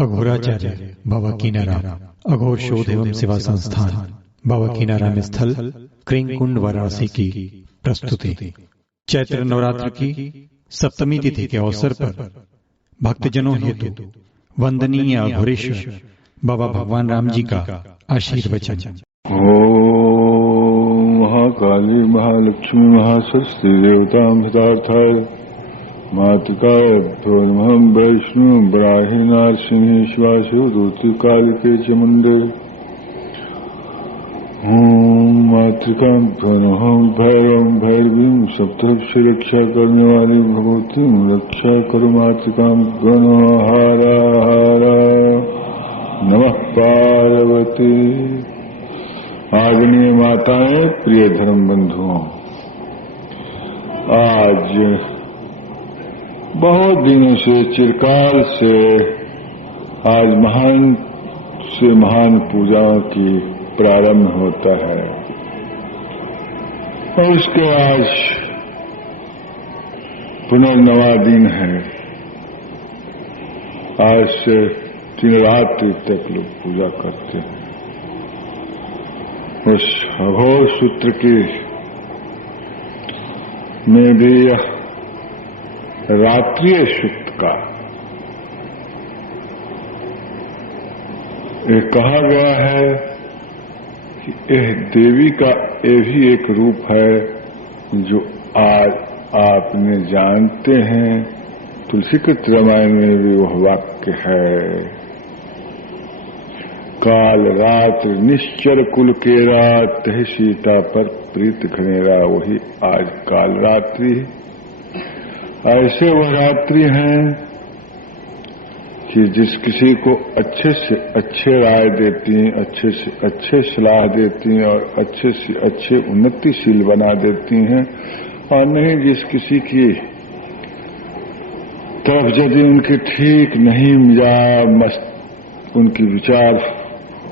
अघोराचार्य बाबा कीनाराम अघोर शोध एवं सेवा संस्थान बाबा कीनाराम स्थल क्रिंकुंड वाराणसी की प्रस्तुति। चैत्र नवरात्र की सप्तमी तिथि के अवसर पर भक्तजनों हेतु वंदनीय अघोरेश्वर बाबा भगवान राम जी का आशीर्वचन। ओम महाकाली महालक्ष्मी महासरस्वती देवतां हितार्थाय मातृकाय प्रणमः वैष्णु बराहि नारसिंह शिवाशिवदूति कालिके च मुंडे। ओम मातृकां प्रणमः भैरवं भैरवीं सप्तर्षि रक्षा करने वाली भगवती रक्षा करो मातृकां प्रणमः हारा हारा नमः पार्वती। आदरणीय माताएं, प्रिय धर्म बंधुओं, आज बहुत दिनों से चिरकाल से आज महान से महान पूजाओं की प्रारंभ होता है और उसके आज पुनर्नवा दिन है। आज से 3 रात्रि तक लोग पूजा करते हैं। उस अघोर सूत्र की में भी यह रात्रिय सूक्त का ये कहा गया है कि यह देवी का ये भी एक रूप है जो आज आपने जानते हैं। तुलसीकृत रामायण में भी वह वाक्य है, काल रात्र निश्चर कुल केरा तह सीता पर प्रीत घनेरा। वही आज काल रात्रि। ऐसे वह रात्रि हैं कि जिस किसी को अच्छे से अच्छे राय देती हैं, अच्छे से अच्छे सलाह देती हैं और अच्छे से अच्छे उन्नतिशील बना देती हैं, और नहीं जिस किसी की तरफ यदि उनके ठीक नहीं मस्त उनकी विचार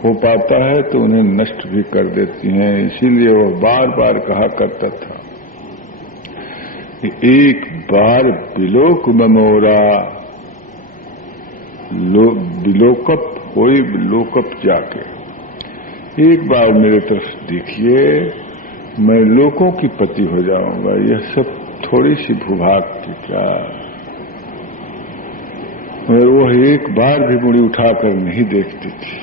हो पाता है तो उन्हें नष्ट भी कर देती हैं। इसीलिए वह बार बार कहा करता था, एक बार बिलोक ममोरा बिलोकप होई बिलोकप जाके। एक बार मेरे तरफ देखिए, मैं लोगों की पति हो जाऊंगा। यह सब थोड़ी सी भूभाग की क्या। मगर वह एक बार भी मुड़ी उठाकर नहीं देखती थी।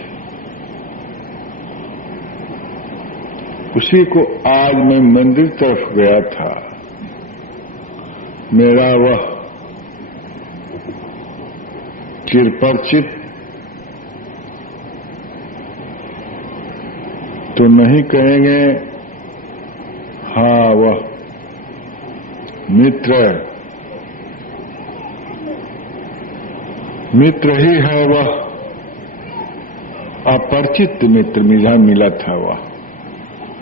उसी को आज मैं मंदिर तरफ गया था। मेरा वह चिरपरिचित तो नहीं कहेंगे, हाँ वह मित्र ही है। वह अपरिचित मित्र मिला था वह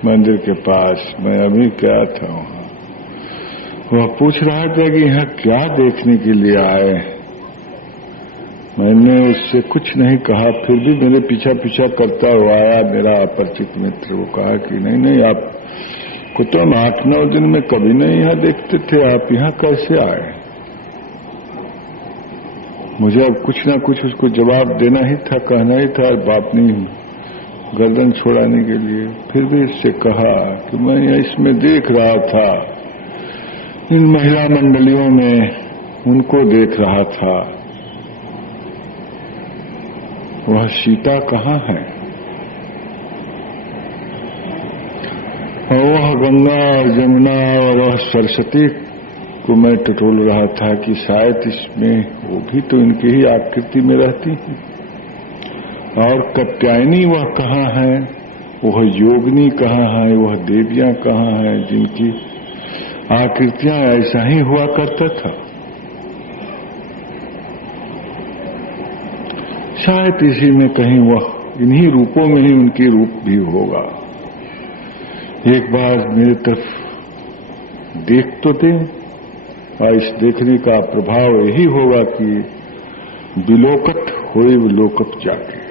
मंदिर के पास। मैं अभी क्या था वहां, वह पूछ रहा था कि यहाँ क्या देखने के लिए आए। मैंने उससे कुछ नहीं कहा, फिर भी मेरे पीछा पीछा करता हुआ आया मेरा अपरिचित मित्र। वो कहा कि नहीं आप को तो हम 8-9 दिन में कभी नहीं यहाँ देखते थे, आप यहाँ कैसे आए। मुझे अब कुछ ना कुछ उसको जवाब देना ही था, कहना ही था, अपनी गर्दन छोड़ाने के लिए। फिर भी इससे कहा कि मैं इसमें देख रहा था, इन महिला मंडलियों में उनको देख रहा था। वह सीता कहाँ है। और वह गंगा और जमुना और वह सरस्वती को मैं टटोल रहा था कि शायद इसमें वो भी तो इनकी ही आकृति में रहती है। और कात्यायनी वह कहाँ है, वह योगिनी कहाँ है, वह देवियां कहाँ हैं जिनकी आकृतियां ऐसा ही हुआ करता था। शायद इसी में कहीं वह इन्हीं रूपों में ही उनकी रूप भी होगा। एक बार मेरे तरफ देख तो दे, और इस देखने का प्रभाव यही होगा कि बिलोकत होए बिलोकप जाके।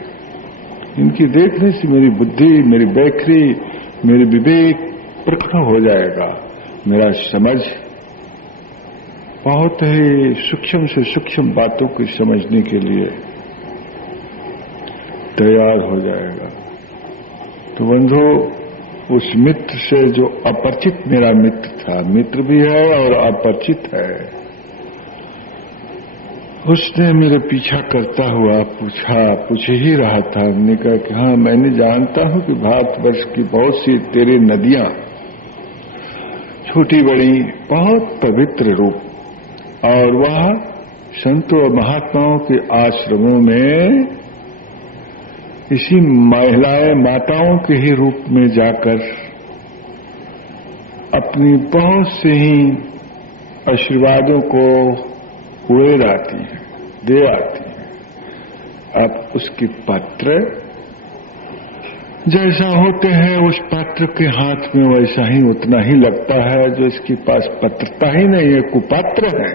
इनकी देखने से मेरी बुद्धि, मेरी बैखरी, मेरी विवेक प्रकट हो जाएगा। मेरा समझ बहुत ही सूक्ष्म से सूक्ष्म बातों को समझने के लिए तैयार हो जाएगा। तो बंधु, उस मित्र से जो अपरिचित मेरा मित्र था, मित्र भी है और अपरिचित है, उसने मेरे पीछा करता हुआ पूछ ही रहा था। हमने कहा कि हाँ, मैंने जानता हूं कि भारतवर्ष की बहुत सी तेरी नदियां छोटी बड़ी बहुत पवित्र रूप, और वह संतों और महात्माओं के आश्रमों में इसी महिलाएं माताओं के ही रूप में जाकर अपनी बहुत से ही आशीर्वादों को उड़ेल आती है, दे आती है। अब उसकी पात्र जैसा होते हैं, उस पात्र के हाथ में वैसा ही उतना ही लगता है। जो इसके पास पात्रता ही नहीं है, कुपात्र है।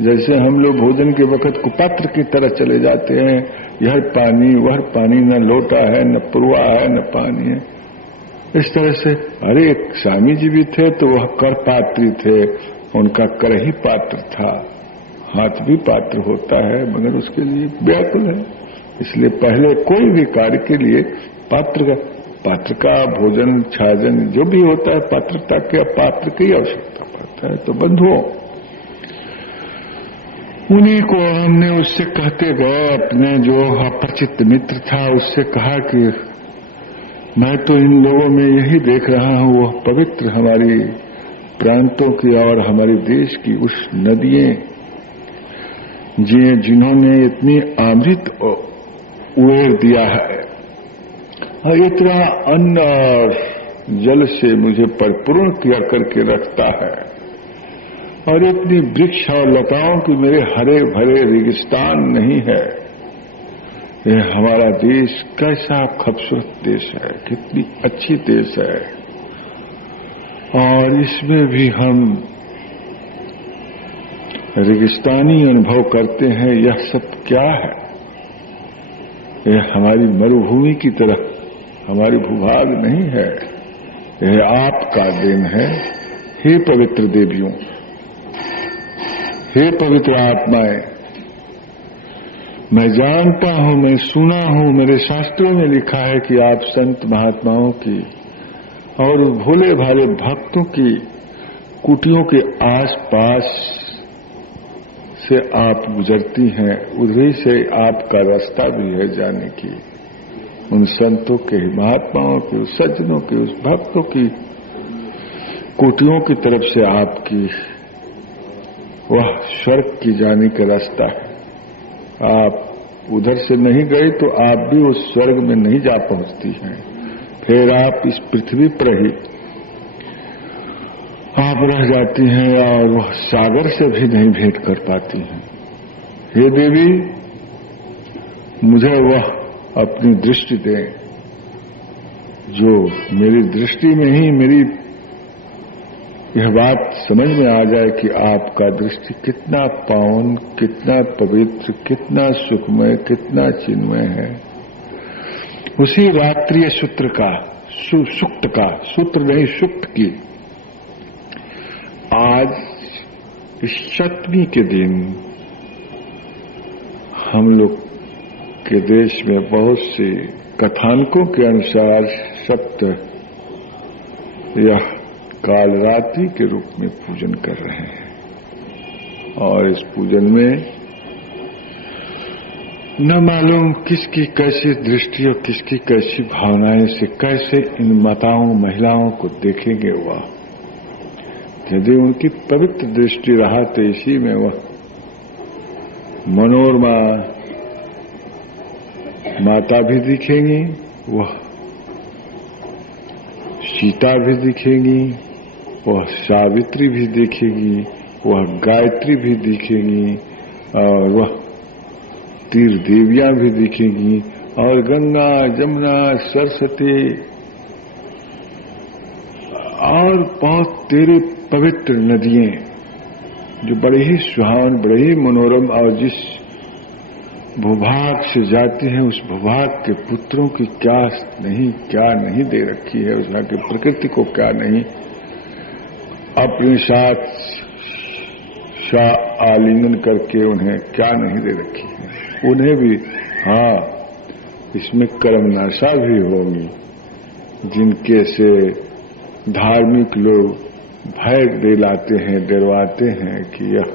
जैसे हम लोग भोजन के वक्त कुपात्र की तरह चले जाते हैं, यह पानी वह पानी, न लोटा है न पुरवा है न पानी है, इस तरह से। अरे एक स्वामी जी भी थे तो वह कर पात्री थे, उनका कर ही पात्र था। हाथ भी पात्र होता है मगर उसके लिए व्याकुल है। इसलिए पहले कोई भी कार्य के लिए पात्र का भोजन छाजन जो भी होता है, पात्रता के पात्र की आवश्यकता पड़ता है। तो बंधुओं, उन्हीं को हमने उससे कहते गए, अपने जो अपरिचित मित्र था उससे कहा कि मैं तो इन लोगों में यही देख रहा हूं, वह पवित्र हमारी प्रांतों की और हमारे देश की उस नदियां जिन्होंने इतनी अमृत उड़ेल दिया है और इतना अन्न और जल से मुझे परिपूर्ण किया करके रखता है, और इतनी वृक्ष और लताओं की मेरे हरे भरे रेगिस्तान नहीं है। यह हमारा देश कैसा खूबसूरत देश है, कितनी अच्छी देश है, और इसमें भी हम रेगिस्तानी अनुभव करते हैं। यह सब क्या है? यह हमारी मरुभूमि की तरह हमारी भूभाग नहीं है, यह आपका देन है। हे पवित्र देवियों, हे पवित्र आत्माएं, मैं जानता हूं, मैं सुना हूं, मेरे शास्त्रों में लिखा है कि आप संत महात्माओं की और भोले भाले भक्तों की कुटियों के आसपास से आप गुजरती हैं, उधर से आपका रास्ता भी है जाने की। उन संतों के, महात्माओं के, उस सज्जनों के, उस भक्तों की कुटियों की तरफ से आपकी वह स्वर्ग की जाने का रास्ता है। आप उधर से नहीं गए तो आप भी उस स्वर्ग में नहीं जा पहुंचती हैं। फिर आप इस पृथ्वी पर ही आप रह जाती हैं और वह सागर से भी नहीं भेंट कर पाती हैं। हे देवी, मुझे वह अपनी दृष्टि दें जो मेरी दृष्टि में ही मेरी यह बात समझ में आ जाए कि आपका दृष्टि कितना पावन, कितना पवित्र, कितना सुखमय, कितना चिन्मय है। उसी रात्रिय सूत्र का, सुक्त का, सूत्र नहीं सुक्त की, आज इस सप्तमी के दिन हम लोग के देश में बहुत से कथानकों के अनुसार सप्त यह काल रात्रि के रूप में पूजन कर रहे हैं, और इस पूजन में न मालूम किसकी कैसी दृष्टि और किसकी कैसी भावनाएं से कैसे इन माताओं महिलाओं को देखेंगे। वह यदि उनकी पवित्र दृष्टि रहा तो इसी में वह मनोरमा माता भी दिखेंगी, वह सीता भी दिखेंगी, वह सावित्री भी दिखेगी, वह गायत्री भी दिखेगी, और वह तीर देवियां भी दिखेंगी, और गंगा जमुना सरस्वती और बहुत तेरे पवित्र नदियां जो बड़े ही सुहावन, बड़े ही मनोरम, और जिस भूभाग से जाती हैं उस भूभाग के पुत्रों की क्या नहीं दे रखी है, उसमें की प्रकृति को क्या नहीं अपने साथ आलिंगन करके उन्हें क्या नहीं दे रखी है। उन्हें भी हाँ इसमें कर्मनाशा भी होंगी, जिनके से धार्मिक लोग भय दिलाते हैं, डरवाते हैं कि यह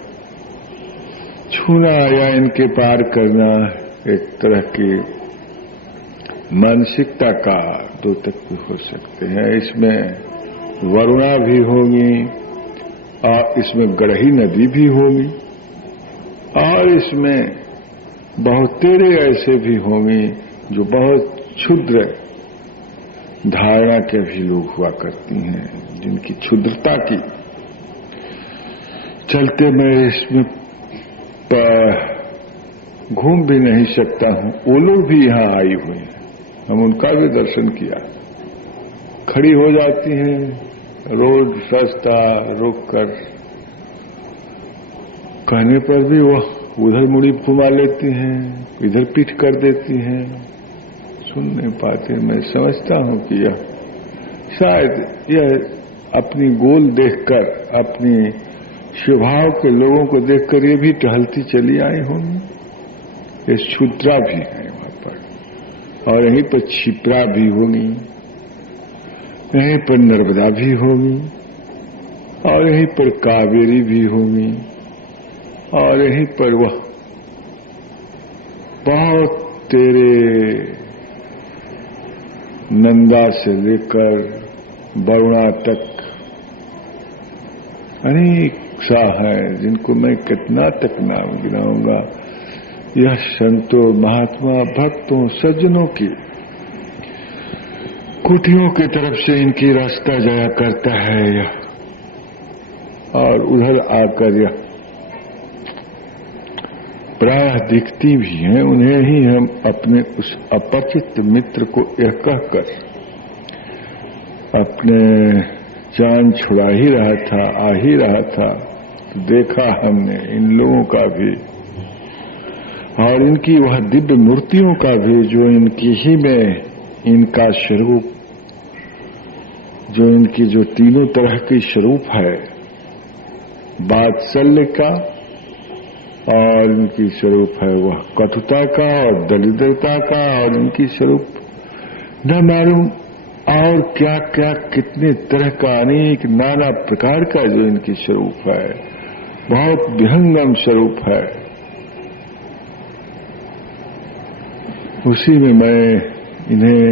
छूना या इनके पार करना एक तरह की मानसिकता का द्योतक भी हो सकते हैं। इसमें वरुणा भी होगी और इसमें गढ़ही नदी भी होगी और इसमें बहुतेरे ऐसे भी होंगे जो बहुत क्षुद्र धारणा के भी लोग हुआ करती हैं, जिनकी क्षुद्रता की चलते मैं इसमें घूम भी नहीं सकता हूं। वो लोग भी यहां आई हुई हैं, हम उनका भी दर्शन किया। खड़ी हो जाती हैं रोड रास्ता रोक कर, कहने पर भी वह उधर मुड़ी घुमा लेती हैं, इधर पीठ कर देती हैं, सुन नहीं पाते। मैं समझता हूं कि यह शायद यह अपनी गोल देखकर, अपनी स्वभाव के लोगों को देखकर ये भी टहलती चली आई होंगी। ये क्षुद्रा भी है वहां पर, और यहीं पर क्षिप्रा भी होगी, यहीं पर नर्मदा भी होगी, और यहीं पर कावेरी भी होगी, और यहीं पर वह बहुत तेरे नंदा से लेकर वरुणा तक अनेक सा है, जिनको मैं कितना तक नाम गिनाऊंगा। यह संतों, महात्मा, भक्तों, सज्जनों की कुटियों की तरफ से इनकी रास्ता जाया करता है यह, और उधर आकर यह प्रायः दिखती भी हैं। उन्हें ही हम अपने उस अपरिचित मित्र को यह कहकर अपने जान छुड़ा ही रहा था, आ ही रहा था, तो देखा हमने इन लोगों का भी और इनकी वह दिव्य मूर्तियों का भी, जो इनकी ही में इनका स्वरूप, जो इनकी जो तीनों तरह की स्वरूप है, वात्सल्य का, और इनकी स्वरूप है वह कटुता का और दरिद्रता का, और इनकी स्वरूप न मालूम और क्या क्या कितने तरह का अनेक नाना प्रकार का जो इनकी स्वरूप है, बहुत विहंगम स्वरूप है। उसी में मैं इन्हें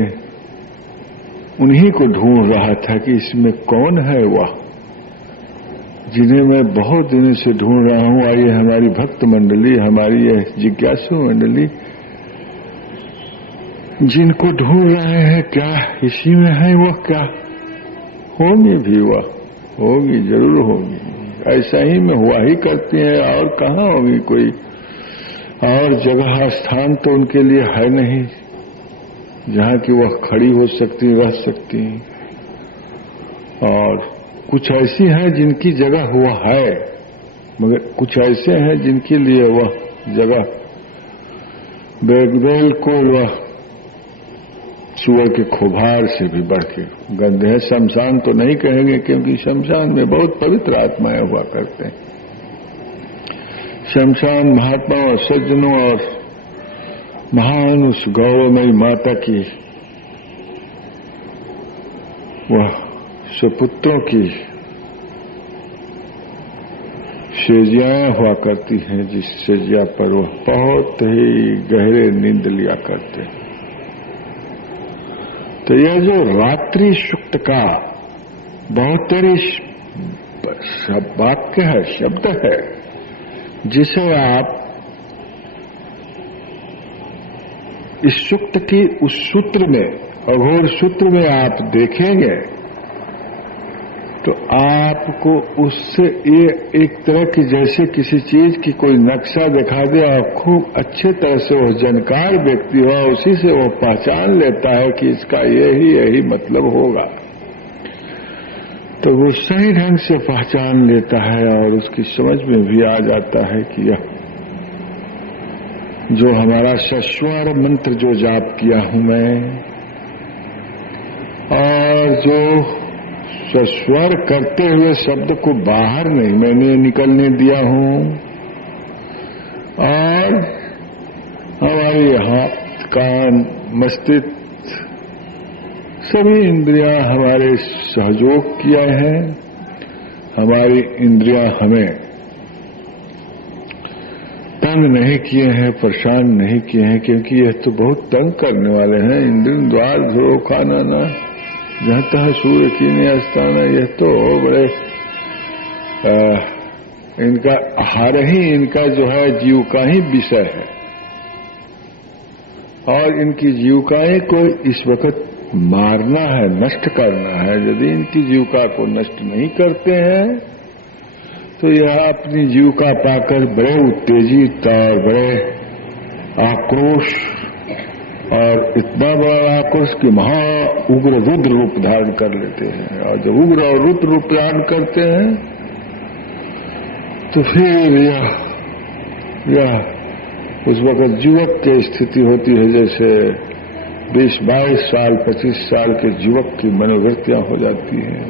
उन्हीं को ढूंढ रहा था कि इसमें कौन है वह जिन्हें मैं बहुत दिनों से ढूंढ रहा हूं। आइए हमारी भक्त मंडली, हमारी यह जिज्ञासु मंडली जिनको ढूंढ रहे हैं, क्या इसी में है वह? क्या होंगी भी वह? होगी, जरूर होगी। ऐसा ही में हुआ ही करती है, और कहाँ होगी कोई और जगह स्थान तो उनके लिए है नहीं जहां की वह खड़ी हो सकती, रह सकती। और कुछ ऐसी हैं जिनकी जगह हुआ है, मगर कुछ ऐसे हैं जिनके लिए वह जगह बिल्कुल वह सुअर के खोभार से भी बढ़ के गंदे है। शमशान तो नहीं कहेंगे, क्योंकि शमशान में बहुत पवित्र आत्माएं हुआ करते हैं। शमशान महात्माओं और सज्जनों और महान उस गौरवमयी माता की वह सुपुत्रों की सेजियाएं हुआ करती हैं, जिस सेजिया पर वह बहुत ही गहरे नींद लिया करते हैं। तो यह जो रात्रि सुक्त का बहुत तेरी वाक्य है, शब्द है, जिसे आप इस सुक्त की उस सूत्र में, अघोर सूत्र में आप देखेंगे तो आपको उससे ये एक तरह की जैसे किसी चीज की कोई नक्शा दिखा दे और खूब अच्छे तरह से वह जानकार व्यक्ति हो, उसी से वह पहचान लेता है कि इसका यही मतलब होगा। तो वो सही ढंग से पहचान लेता है और उसकी समझ में भी आ जाता है कि यह जो हमारा सस्वर मंत्र जो जाप किया हूं मैं, और जो सस्वर करते हुए शब्द को बाहर नहीं मैंने निकलने दिया हूं, और हमारे हाथ कान मस्तिष्क सभी इंद्रियां हमारे सहयोग किया है। हमारी इंद्रियां हमें तंग नहीं किए हैं, परेशान नहीं किए हैं, क्योंकि यह तो बहुत तंग करने वाले हैं। इंद्रिय द्वार धो खाना ना जहां तह सूर्य कीने अस्ताना, यह तो बड़े इनका आहार ही इनका जो है जीविका ही विषय है, और इनकी जीविकाएं को इस वक्त मारना है, नष्ट करना है। यदि इनकी जीविका को नष्ट नहीं करते हैं तो यह अपनी जीविका पाकर बड़े उत्तेजित और बड़े आक्रोश, और इतना बड़ा आक्रोश कि महा उग्र रुद्र रूप धारण कर लेते हैं। और जब उग्र और रुद्र रूप धारण करते हैं तो फिर यह उस वक्त युवक की स्थिति होती है, जैसे 20-22 साल 25 साल के युवक की मनोवृत्तियां हो जाती हैं,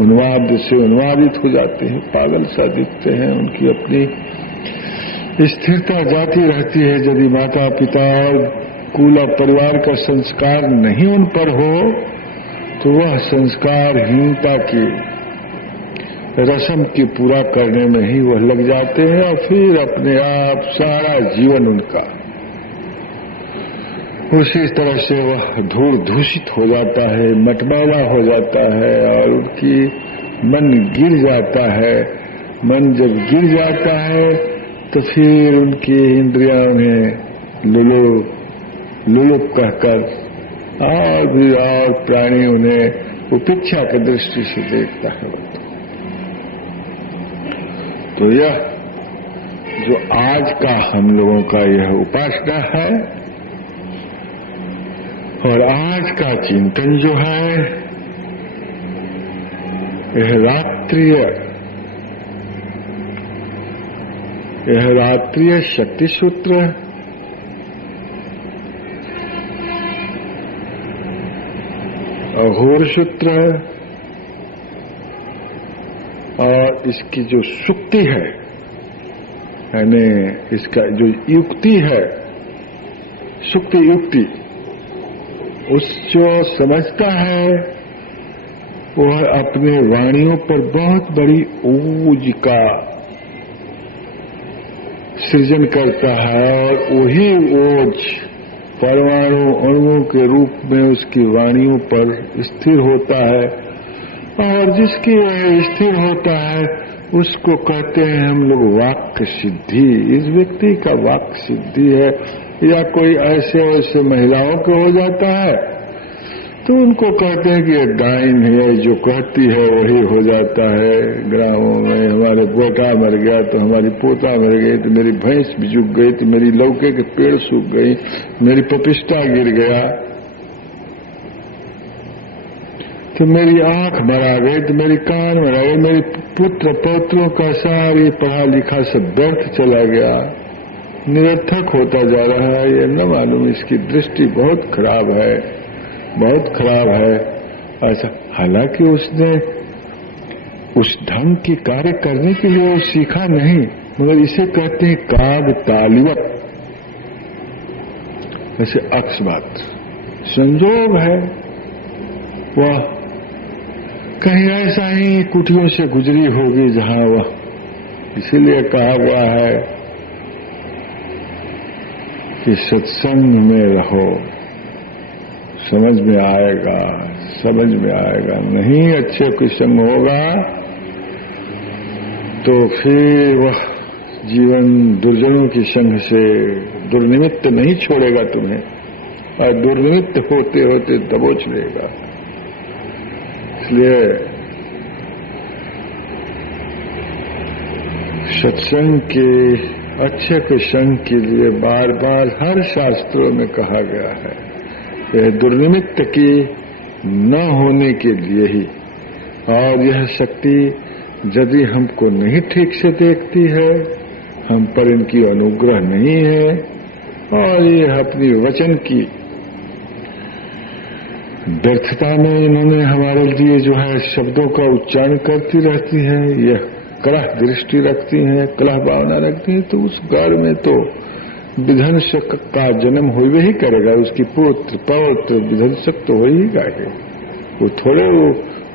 उन्माद से उन्मादित हो जाते हैं, पागल सा दिखते हैं। उनकी अपनी स्थिरता जाती रहती है। यदि माता पिता और कुल परिवार का संस्कार नहीं उन पर हो तो वह संस्कारहीनता की रस्म की पूरा करने में ही वह लग जाते हैं, और फिर अपने आप सारा जीवन उनका उसी तरह से वह धूल दूषित हो जाता है, मटमैला हो जाता है, और उनकी मन गिर जाता है। मन जब गिर जाता है तो फिर उनकी इंद्रियां उन्हें लुलुप कहकर और भी और प्राणी उन्हें उपेक्षा की दृष्टि से देखता है। तो यह जो आज का हम लोगों का यह उपासना है और आज का चिंतन जो है, यह रात्रिय शक्ति सूत्र, अघोर सूत्र, और इसकी जो सुक्ति है, यानी इसका जो युक्ति है, सुक्ति युक्ति, उस जो समझता है वह अपने वाणियों पर बहुत बड़ी ऊर्ज का सृजन करता है, और वही ऊर्ज परमाणु अणुओं के रूप में उसकी वाणियों पर स्थिर होता है, और जिसकी वह स्थिर होता है उसको कहते हैं हम लोग वाक्य सिद्धि। इस व्यक्ति का वाक्य सिद्धि है। या कोई ऐसे वैसे महिलाओं को हो जाता है तो उनको कहते हैं कि ये डाइन है, जो कहती है वही हो जाता है। ग्रामों में हमारे बेटा मर गया तो हमारी पोता मर गई, तो मेरी भैंस भी झुक गई, तो मेरी लौके के पेड़ सूख गई, मेरी पपिस्टा गिर गया, तो मेरी आंख मरा गई, तो मेरी कान मरा गई, मेरे पुत्र पौत्रों का सारी पढ़ा लिखा सब व्यर्थ चला गया, निरर्थक होता जा रहा है। ये न मालूम, इसकी दृष्टि बहुत खराब है, बहुत खराब है। अच्छा, हालांकि उसने उस ढंग की कार्य करने के लिए वो सीखा नहीं, मगर इसे कहते हैं काग तालिवत, ऐसे अक्स बात संजोग है। वह कहीं ऐसा ही कुटियों से गुजरी होगी जहां वह, इसीलिए कहा गया है कि सत्संग में रहो, समझ में आएगा, समझ में आएगा। नहीं अच्छे कोई संग होगा तो फिर वह जीवन दुर्जनों की संग से दुर्निमित्त नहीं छोड़ेगा तुम्हें, और दुर्निमित्त होते होते दबोच लेगा। इसलिए सत्संग के अच्छे के संग के लिए बार बार हर शास्त्रों में कहा गया है, यह दुर्निमित्त की न होने के लिए ही। और यह शक्ति यदि हमको नहीं ठीक से देखती है, हम पर इनकी अनुग्रह नहीं है, और ये अपनी वचन की व्यर्थता में इन्होंने हमारे लिए जो है शब्दों का उच्चारण करती रहती है, यह कलह दृष्टि रखती हैं, कलह भावना रखती हैं, तो उस घर में तो विध्वंसक का जन्म हो ही करेगा, उसकी पुत्र पौत्र विध्वंसक तो हो ही गए। वो थोड़े वो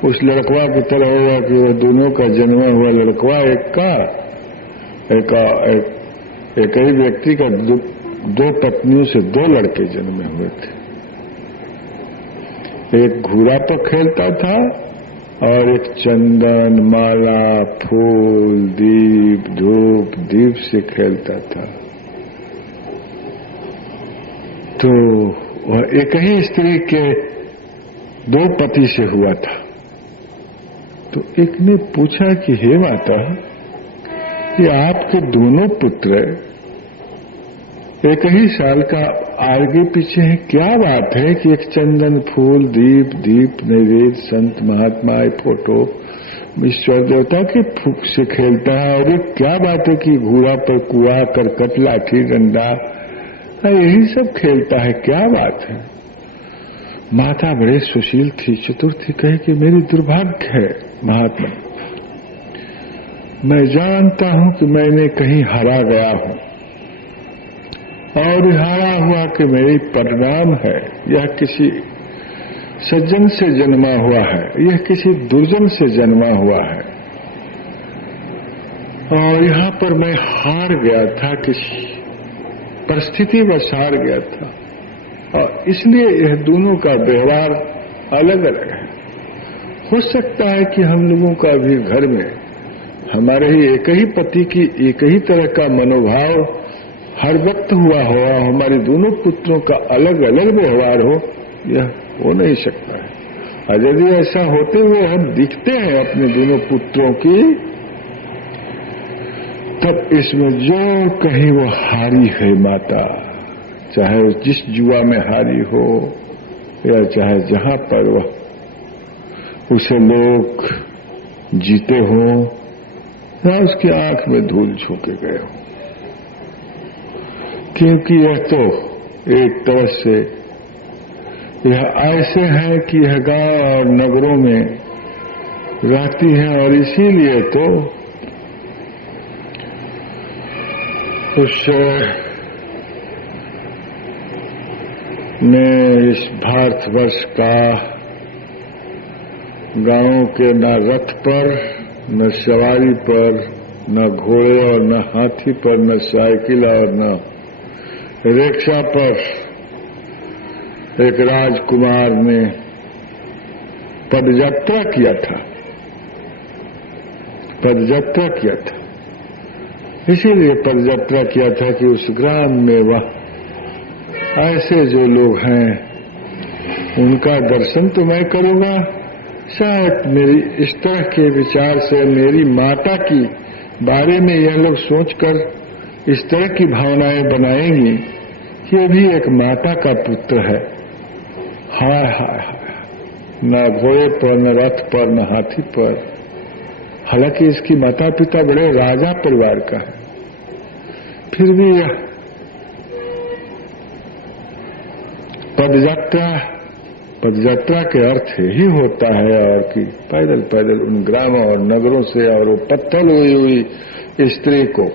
उस लड़कवा की तरह होगा कि वह दोनों का जन्म हुआ लड़कवा एक ही व्यक्ति का दो पत्नियों से 2 लड़के जन्मे हुए थे। एक घोड़ा पर खेलता था और एक चंदन माला फूल दीप धूप दीप से खेलता था। तो वह एक ही स्त्री के 2 पति से हुआ था। तो एक ने पूछा कि हे माता, ये आपके दोनों पुत्र एक ही साल का आगे पीछे है, क्या बात है कि एक चंदन फूल दीप नैवेद्य संत महात्मा फोटो ईश्वर देवता के फूक से खेलता है, और ये क्या बात है कि घोड़ा पर कुआ करकट लाठी डंडा यही सब खेलता है, क्या बात है। माता बड़े सुशील थी, चतुर थी, कहे कि मेरी दुर्भाग्य है महात्मा, मैं जानता हूं कि मैंने कहीं हारा गया हूं, और हारा हुआ कि मेरी परिणाम है, यह किसी सज्जन से जन्मा हुआ है, यह किसी दुर्जन से जन्मा हुआ है, और यहां पर मैं हार गया था, किसी परिस्थिति में हार गया था, और इसलिए यह दोनों का व्यवहार अलग अलग है। हो सकता है कि हम लोगों का भी घर में हमारे ही एक ही पति की एक ही तरह का मनोभाव हर वक्त हुआ हो, हमारे दोनों पुत्रों का अलग अलग व्यवहार हो, यह हो नहीं सकता है। और यदि ऐसा होते हुए हम दिखते हैं अपने दोनों पुत्रों की, तब इसमें जो कहीं वो हारी है माता, चाहे जिस जुआ में हारी हो या चाहे जहां पर वह उसे लोग जीते हो या उसकी आंख में धूल झोंके गए हो, क्योंकि यह तो एक तरह से यह ऐसे है कि यह गांव और नगरों में रहती है, और इसीलिए तो उस में इस भारतवर्ष का गांवों के न रथ पर, न सवारी पर, न घोड़े और न हाथी पर, न साइकिल और न रिक्शा पर एक राजकुमार ने पदयात्रा किया था, पदयात्रा किया था। इसीलिए पदयात्रा किया था कि उस ग्राम में वह ऐसे जो लोग हैं उनका दर्शन तो मैं करूंगा, शायद मेरी इस तरह के विचार से मेरी माता की बारे में यह लोग सोचकर इस तरह की भावनाएं बनाएंगी कि ये भी एक माता का पुत्र है। हाय हाय हाय, न घोड़े पर, न रथ पर, न हाथी पर, हालांकि इसकी माता पिता बड़े राजा परिवार का है, फिर भी यह पदयात्रा के अर्थ ही होता है, और कि पैदल पैदल उन ग्रामों और नगरों से, और वो पत्थर हुई स्त्री को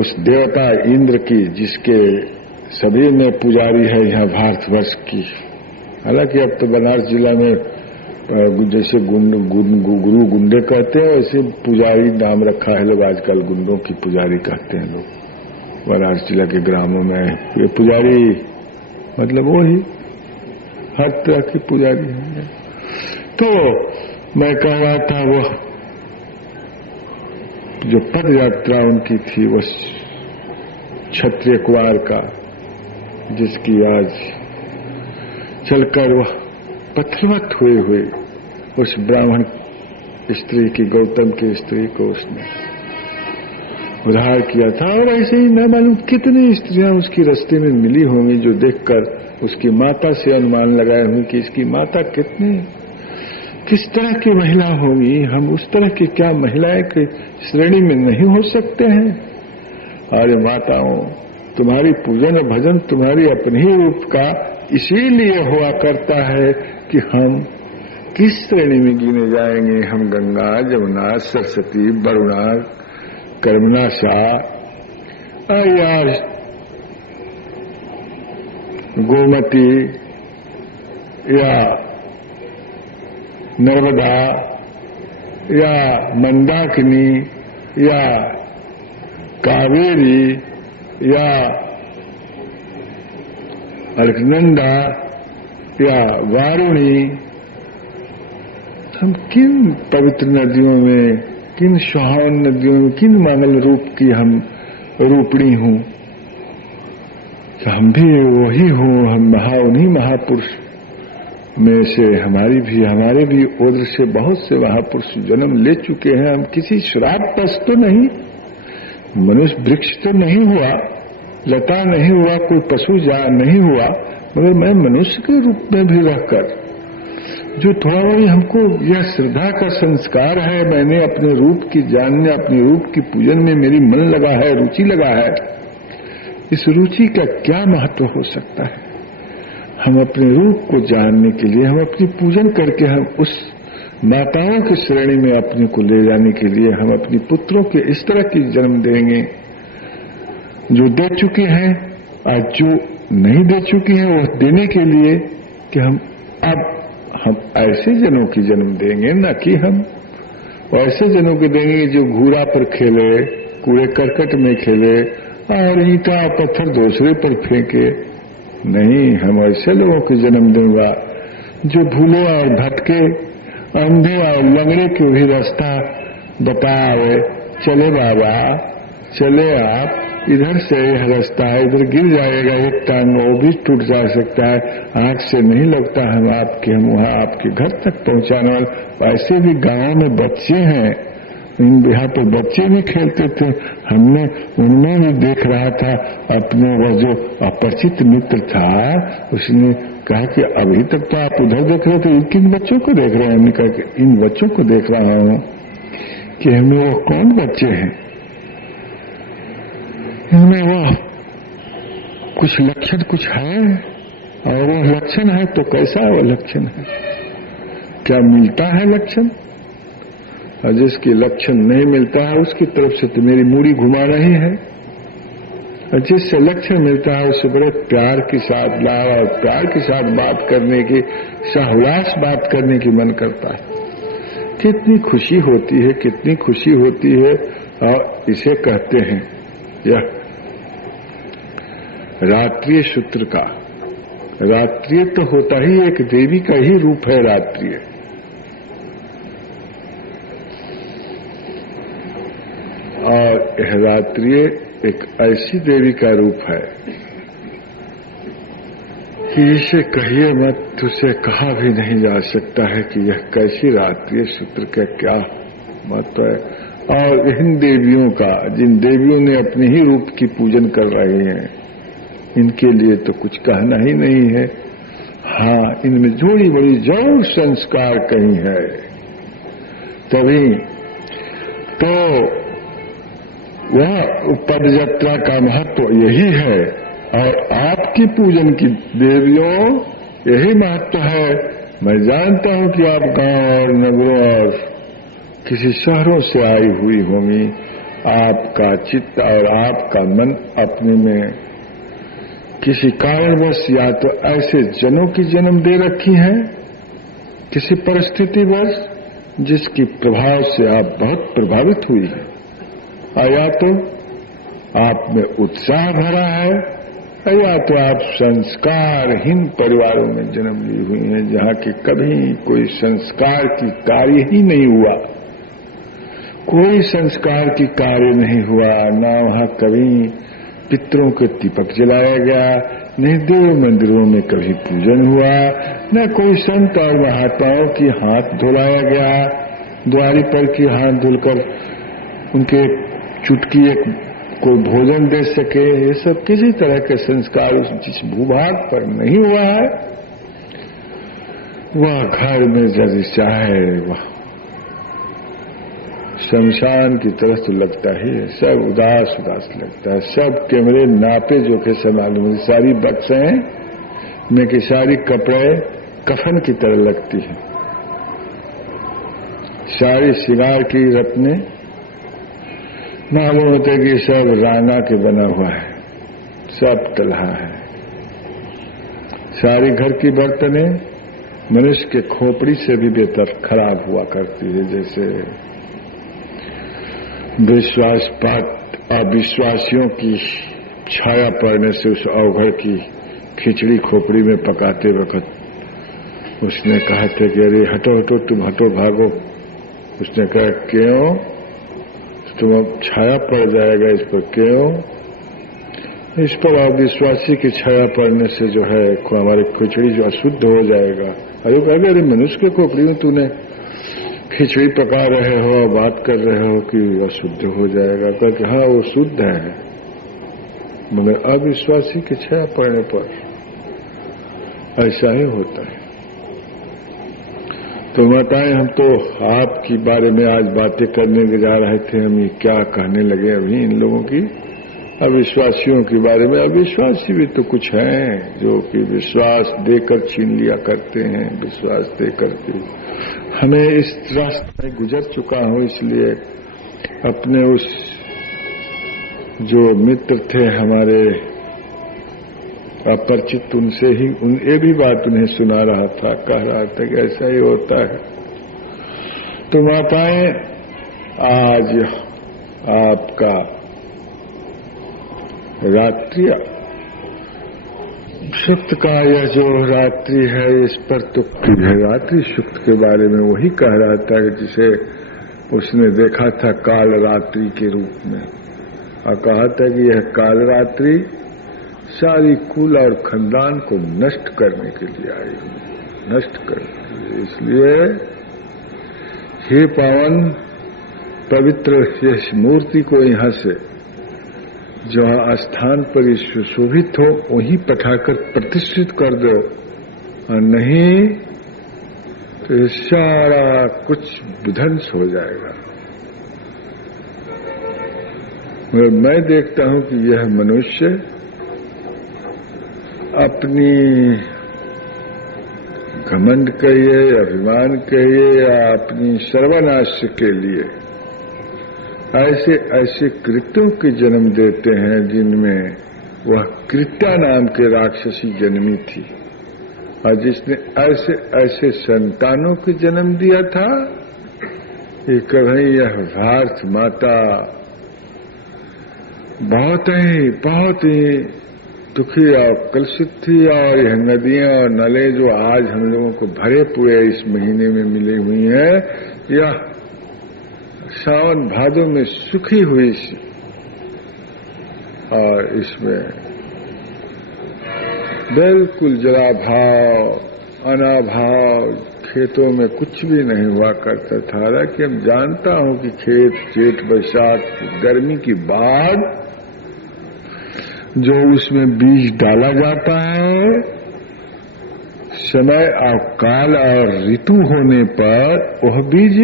उस देवता इंद्र की, जिसके सभी में पुजारी है यहाँ भारतवर्ष की। हालांकि अब तो बनारस जिला में जैसे गुरु गुंडे कहते हैं, वैसे पुजारी नाम रखा है लोग आजकल, गुंडों की पुजारी कहते हैं लोग बनारस जिला के ग्रामों में। ये पुजारी मतलब वो ही हर तरह की पुजारी है। तो मैं कह रहा था, वो जो पद यात्रा उनकी थी, वो क्षत्रिय कुमार का, जिसकी आज चलकर वह पथरवत हुए उस ब्राह्मण स्त्री की, गौतम की स्त्री को उसने उद्धार किया था। और ऐसे ही न मालूम कितनी स्त्रियां उसकी रास्ते में मिली होंगी, जो देखकर उसकी माता से अनुमान लगाए होंगे कि इसकी माता किस तरह की महिला होगी। हम उस तरह की क्या महिलाएं की श्रेणी में नहीं हो सकते हैं? अरे माताओं, तुम्हारी पूजन और भजन तुम्हारी अपने ही रूप का इसीलिए हुआ करता है कि हम किस श्रेणी में गिने जाएंगे। हम गंगा, जमुना, सरस्वती, वरुणा, कर्मणा, सा या गोमती या नर्मदा या मंदाकिनी या कावेरी या अलकनंदा या वारुणी, हम किन पवित्र नदियों में, किन सुहावन नदियों में, किन मंगल रूप की हम रूपणी हूं। हम भी वही हूं, हम उन्हीं महापुरुष में से हमारे भी ओर से बहुत से महापुरुष जन्म ले चुके हैं। हम किसी श्राप बस तो नहीं, मनुष्य वृक्ष तो नहीं हुआ, लता नहीं हुआ, कोई पशु नहीं हुआ, मगर मैं मनुष्य के रूप में भी रहकर जो थोड़ा बहुत हमको यह श्रद्धा का संस्कार है, मैंने अपने रूप की जानने, अपने रूप की पूजन में मेरी मन लगा है, रुचि लगा है। इस रुचि का क्या महत्व हो सकता है? हम अपने रूप को जानने के लिए, हम अपनी पूजन करके, हम उस माताओं की श्रेणी में अपने को ले जाने के लिए हम अपनी पुत्रों के इस तरह की जन्म देंगे जो दे चुके हैं, आज जो नहीं दे चुकी हैं वो देने के लिए कि हम ऐसे जनों की जन्म देंगे, न कि हम ऐसे जनों के देंगे जो घूरा पर खेले, कूड़े करकट में खेले और ईंटा पत्थर दूसरे पर फेंके। नहीं, हम ऐसे लोगों की जन्म दूंगा जो भूले और भटके, अंधे और लंगड़े को भी रास्ता बतावे, चले बाबा चले, आप इधर से यह रास्ता है, इधर गिर जाएगा एक टांग, वो भी टूट जा सकता है, आंख से नहीं लगता हम वहां आपके घर तक पहुंचाने वाले। ऐसे भी गांव में बच्चे हैं, यहाँ पर बच्चे भी खेलते थे, हमने उनमें भी देख रहा था अपने वो जो अपरिचित मित्र था, उसने कहा कि अभी तक तो आप उधर देख रहे थे, किन बच्चों को देख रहे हैं? हमने कहा कि इन बच्चों को देख रहा हूं कि हमें वो कौन बच्चे हैं, उनमें वो कुछ लक्षण कुछ है, और वो लक्षण है तो कैसा वो लक्षण है? क्या मिलता है लक्षण? और जिसकी लक्षण नहीं मिलता है उसकी तरफ से तो मेरी मूड़ी घुमाना ही है, और जिससे लक्षण मिलता है उससे बड़े प्यार के साथ, लाड़ और प्यार के साथ बात करने की, साहुलास बात करने की मन करता है। कितनी खुशी होती है, कितनी खुशी होती है। और इसे कहते हैं यह रात्रिय सूत्र का। रात्रिय तो होता ही एक देवी का ही रूप है रात्रिय। और यह रात्रिय एक ऐसी देवी का रूप है कि इसे कहिए मत, उसे कहा भी नहीं जा सकता है कि यह कैसी रात्रिय सूत्र का क्या महत्व है। और इन देवियों का, जिन देवियों ने अपने ही रूप की पूजन कर रहे हैं, इनके लिए तो कुछ कहना ही नहीं है। हाँ, इनमें जोड़ी बड़ी जरूर संस्कार कहीं है, तभी तो वह पदयात्रा का महत्व यही है। और आपकी पूजन की देवियों यही महत्व है। मैं जानता हूं कि आप गांव और नगरों और किसी शहरों से आई हुई होंगी। आपका चित्त और आपका मन अपने में किसी कारणवश या तो ऐसे जनों की जन्म दे रखी है, किसी परिस्थितिवश जिसकी प्रभाव से आप बहुत प्रभावित हुई है, या तो आप में उत्साह भरा है, या तो आप संस्कारहीन परिवारों में जन्म ली हुई हैं, जहां की कभी कोई संस्कार की कार्य ही नहीं हुआ, कोई संस्कार की कार्य नहीं हुआ। ना वहां कभी पितरों के दीपक जलाया गया, नहीं देव मंदिरों में कभी पूजन हुआ, न कोई संत और महात्माओं की हाथ धुलाया गया, द्वारी पर की हाथ धुलकर उनके चुटकी एक कोई भोजन दे सके। ये सब किसी तरह के संस्कार जिस भूभाग पर नहीं हुआ है, वह घर में यदि चाहे वह शमशान की तरह तो लगता ही है। सब उदास उदास लगता है। सब कैमरे नापे जो के मालूम, सारी बक्सें में की सारी कपड़े कफन की तरह लगती है, सारी श्रृंगार की रत्ने मालूम होता है कि सब राना के बना हुआ है, सब तलहा है। सारी घर की बर्तनें मनुष्य के खोपड़ी से भी बेहतर खराब हुआ करती है। जैसे विश्वासपात अविश्वासियों की छाया पड़ने से उस अवघड़ की खिचड़ी खोपड़ी में पकाते वक्त उसने कहा था कि अरे हटो हटो, तुम हटो, भागो। उसने कहा क्यों? तुम अब छाया पड़ जाएगा इस पर। क्यों? इस पर अविश्वासी की छाया पड़ने से जो है हमारी खिचड़ी जो अशुद्ध हो जाएगा। अरे कह अरे मनुष्य के खोपड़ी में तूने खिचड़ी पका रहे हो, बात कर रहे हो कि अशुद्ध हो जाएगा। कहते हाँ वो शुद्ध है, मगर अविश्वासी की छाया पड़ने पर ऐसा ही होता है। तो माताएं, हम तो आपकी बारे में आज बातें करने जा रहे थे, हम ये क्या कहने लगे अभी इन लोगों की, अविश्वासियों के बारे में। अविश्वासी भी तो कुछ हैं जो कि विश्वास देकर छीन लिया करते हैं, विश्वास देकर के। हमें इस रास्ते में गुजर चुका हूं, इसलिए अपने उस जो मित्र थे हमारे अपरिचित, उनसे ही ये भी बात उन्हें सुना रहा था, कह रहा था कि ऐसा ही होता है। तो माताएं, आज आपका रात्रि सुक्त का यह जो रात्रि है, इस पर तो रात्रि सुक्त के बारे में वही कह रहा था कि जिसे उसने देखा था काल रात्रि के रूप में, और कहा था कि यह काल रात्रि सारी कुल और खानदान को नष्ट करने के लिए आई हुई, नष्ट करने के लिए। इसलिए हे पावन पवित्र इस मूर्ति को यहाँ से जहाँ स्थान पर ईश्वर शोभित हो वहीं पठाकर प्रतिष्ठित कर दो, और नहीं तो सारा कुछ विध्वंस हो जाएगा। मैं देखता हूं कि यह मनुष्य अपनी घमंड कहिए, अभिमान कहिए, या अपनी सर्वनाश के लिए ऐसे ऐसे कृत्यों के जन्म देते हैं जिनमें वह कृत्या नाम के राक्षसी जन्मी थी, और जिसने ऐसे ऐसे संतानों के जन्म दिया था। ये कहीं यह भारत माता बहुत ही दुखी और कलुषित थी, और यह नदियां और नले जो आज हम लोगों को भरे पूरे इस महीने में मिली हुई हैं, यह सावन भादों में सूखी हुई सी, और इसमें बिल्कुल जलाभाव अनाभाव, खेतों में कुछ भी नहीं हुआ करता था। हालांकि हम जानता हूं कि खेत जेठ बैसाख गर्मी के बाद जो उसमें बीज डाला जाता है, समय और काल और ऋतु होने पर वह बीज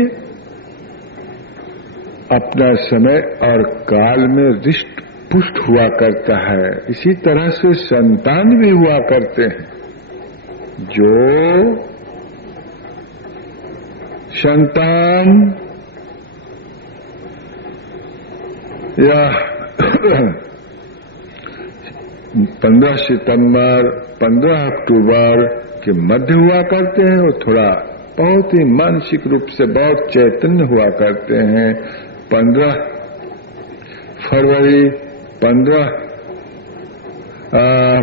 अपना समय और काल में रिष्ट पुष्ट हुआ करता है। इसी तरह से संतान भी हुआ करते हैं। जो संतान या 15 सितंबर 15 अक्टूबर के मध्य हुआ करते हैं, वो थोड़ा बहुत ही मानसिक रूप से बहुत चैतन्य हुआ करते हैं। 15 फरवरी 15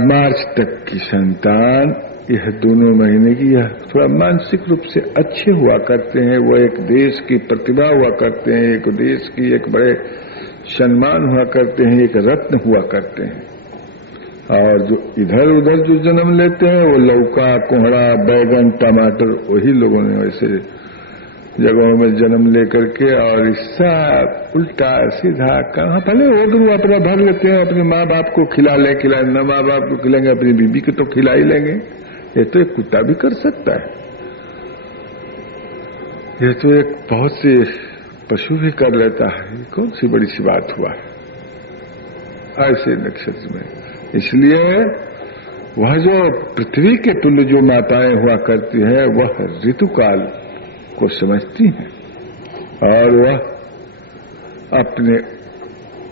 मार्च तक की संतान, यह दोनों महीने की यह थोड़ा मानसिक रूप से अच्छे हुआ करते हैं। वो एक देश की प्रतिभा हुआ करते हैं, एक देश की एक बड़े सम्मान हुआ करते हैं, एक रत्न हुआ करते हैं। और जो इधर उधर जो जन्म लेते हैं वो लौका कोहड़ा बैगन टमाटर, वही लोगों ने वैसे जगहों में जन्म लेकर के और सब उल्टा सीधा कहाँ भले वो तो अपना भर लेते हैं, अपने माँ बाप को खिला न माँ बाप को खिलाएंगे, अपनी बीबी को तो खिला ही लेंगे। ये तो एक कुत्ता भी कर सकता है, ये तो एक बहुत से पशु भी कर लेता है। कौन सी बड़ी सी बात हुआ है ऐसे नक्षत्र में। इसलिए वह जो पृथ्वी के तुल्य जो माताएं हुआ करती है वह ऋतुकाल को समझती हैं और वह अपने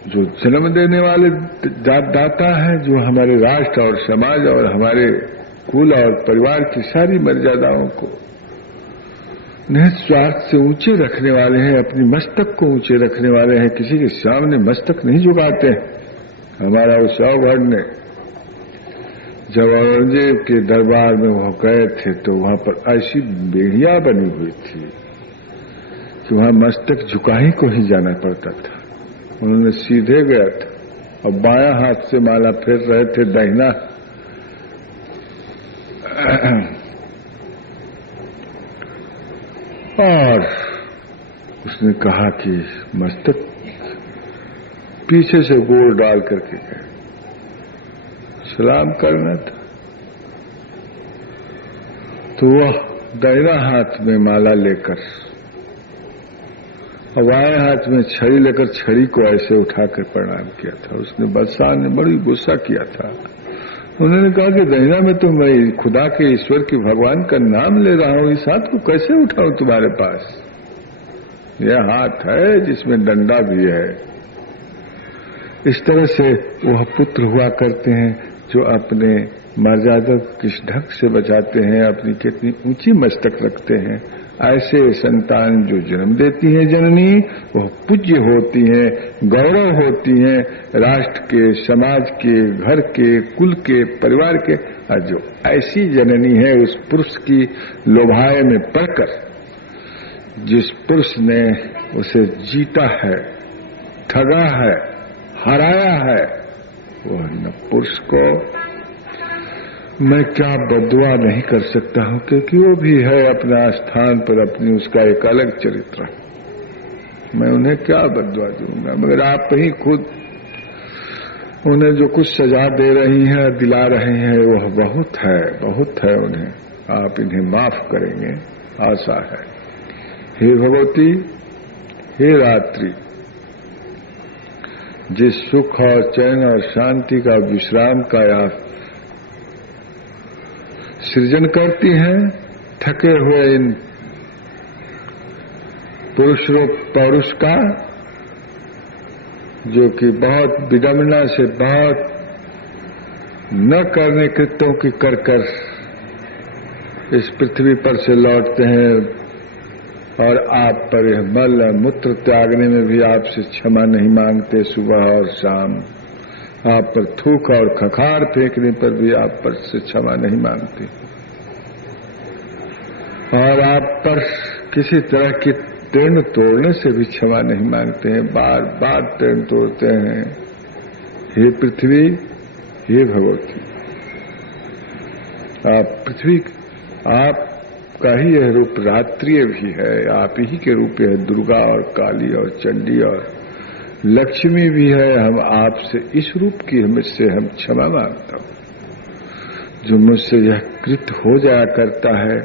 जो जन्म देने वाले दाता है, जो हमारे राष्ट्र और समाज और हमारे कुल और परिवार की सारी मर्यादाओं को निस्वार्थ से ऊंचे रखने वाले हैं, अपनी मस्तक को ऊंचे रखने वाले हैं, किसी के सामने मस्तक नहीं झुकाते। हमारा उस अवघड़ ने जब औरंगजेब के दरबार में वह गए थे तो वहां पर ऐसी बेड़ियां बनी हुई थी कि वहां मस्तक झुका ही को ही जाना पड़ता था। उन्होंने सीधे गया था और बायां हाथ से माला फेर रहे थे, दाहिना और उसने कहा कि मस्तक पीछे से गोल डाल करके गए, सलाम करना था। तो वह दाहिना हाथ में माला लेकर और बाएं हाथ में छड़ी लेकर छड़ी को ऐसे उठाकर प्रणाम किया था। उसने बादशाह ने बड़ी गुस्सा किया था। उन्होंने कहा कि दाहिना में तो मैं खुदा के ईश्वर की भगवान का नाम ले रहा हूं, इस हाथ को कैसे उठाऊं तुम्हारे पास? यह हाथ है जिसमें डंडा भी है। इस तरह से वह पुत्र हुआ करते हैं जो अपने मर्यादा किस ढंग से बचाते हैं, अपनी कितनी ऊंची मस्तक रखते हैं। ऐसे संतान जो जन्म देती है जननी, वह पूज्य होती हैं, गौरव होती हैं, राष्ट्र के, समाज के, घर के, कुल के, परिवार के। और जो ऐसी जननी है, उस पुरुष की लोभाए में पड़कर जिस पुरुष ने उसे जीता है, ठगा है, हराया है, वह न पुरुष को मैं क्या बददुआ नहीं कर सकता हूं, क्योंकि वो भी है अपना स्थान पर, अपनी उसका एक अलग चरित्र। मैं उन्हें क्या बददुआ दूंगा, मगर आप ही खुद उन्हें जो कुछ सजा दे रही हैं, दिला रहे हैं, वह बहुत है उन्हें। आप इन्हें माफ करेंगे, आशा है। हे भगवती, हे रात्रि, जिस सुख और चैन और शांति का, विश्राम का आप सृजन करती हैं, थके हुए इन पौरुष का, जो कि बहुत विडंबना से, बहुत न करने कृत्यों की कर इस पृथ्वी पर से लौटते हैं और आप पर यह मल और मूत्र त्यागने में भी आपसे क्षमा नहीं मांगते। सुबह और शाम आप पर थूक और खखार फेंकने पर भी आप पर से क्षमा नहीं मांगते, और आप पर किसी तरह की तृण तोड़ने से भी क्षमा नहीं मांगते हैं। बार बार तृण तोड़ते हैं। हे पृथ्वी, हे भगवती, आप पृथ्वी, आपका ही यह रूप रात्रि भी है, आप ही के रूप है दुर्गा और काली और चंडी और लक्ष्मी भी है। हम आपसे इस रूप की हमसे हम क्षमा मांगता हूं। जो मुझसे यह कृत हो जाया करता है,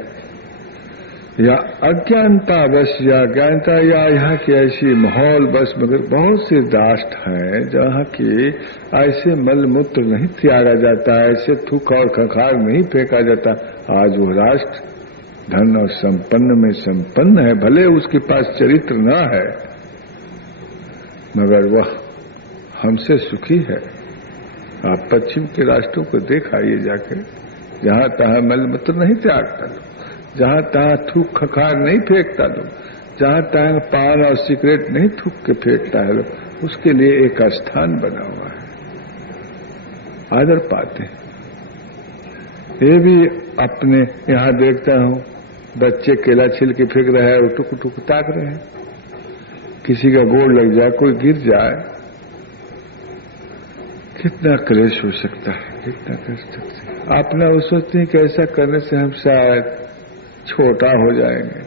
या अज्ञानता बस, या ज्ञानता, या यहाँ की ऐसी माहौल बस, मगर बहुत से राष्ट्र हैं जहाँ की ऐसे मल मूत्र नहीं त्यागा जाता, ऐसे थूक और खखार नहीं फेंका जाता। आज वो राष्ट्र धन और संपन्न में संपन्न है, भले उसके पास चरित्र न है, मगर वह हमसे सुखी है। आप पश्चिम के राष्ट्रों को देख आइए जाकर, जहां तहां मल मूत्र नहीं त्यागता लोग, जहां तहां थूक खखार नहीं फेंकता लोग, जहां तहां पान और सिगरेट नहीं थूक के फेंकता है लोग, उसके लिए एक स्थान बना हुआ है, आदर पाते हैं। ये भी अपने यहां देखता हूं, बच्चे केला छिल के फेंक रहे हैं, टुक टुक ताक रहे हैं, किसी का गोड़ लग जाए, कोई गिर जाए, कितना क्लेश हो सकता है, कितना कर सकते हैं। आप ना वो सोचते हैं कि ऐसा करने से हम शायद छोटा हो जाएंगे।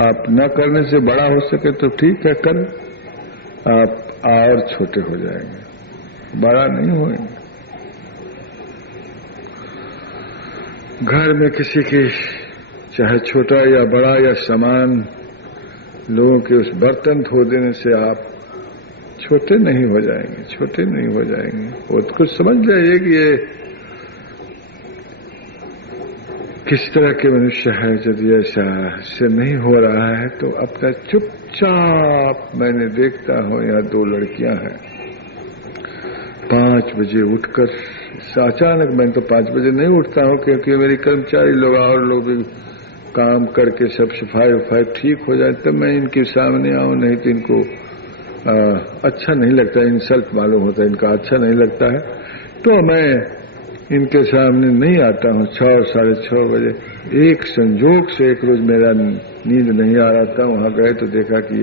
आप न करने से बड़ा हो सके तो ठीक है, कर, आप और छोटे हो जाएंगे, बड़ा नहीं होंगे। घर में किसी की चाहे छोटा या बड़ा या समान लोगों के उस बर्तन धो देने से आप छोटे नहीं हो जाएंगे, छोटे नहीं हो जाएंगे। वो तो कुछ समझ जाइए कि ये किस तरह के मनुष्य है। यदि ऐसा से नहीं हो रहा है तो अपना चुपचाप, मैंने देखता हूं यहाँ 2 लड़कियां हैं 5 बजे उठकर, अचानक मैं तो 5 बजे नहीं उठता हूं क्योंकि मेरे कर्मचारी लोग और लोग भी काम करके सब सफाई वफाई ठीक हो जाए तब मैं इनके सामने आऊं, नहीं तो इनको अच्छा नहीं लगता, इंसल्ट मालूम होता है, इनका अच्छा नहीं लगता है। तो मैं इनके सामने नहीं आता हूं 6 साढ़े 6 बजे। एक संजोग से एक रोज मेरा नींद नहीं आ रहा था, वहां गए तो देखा कि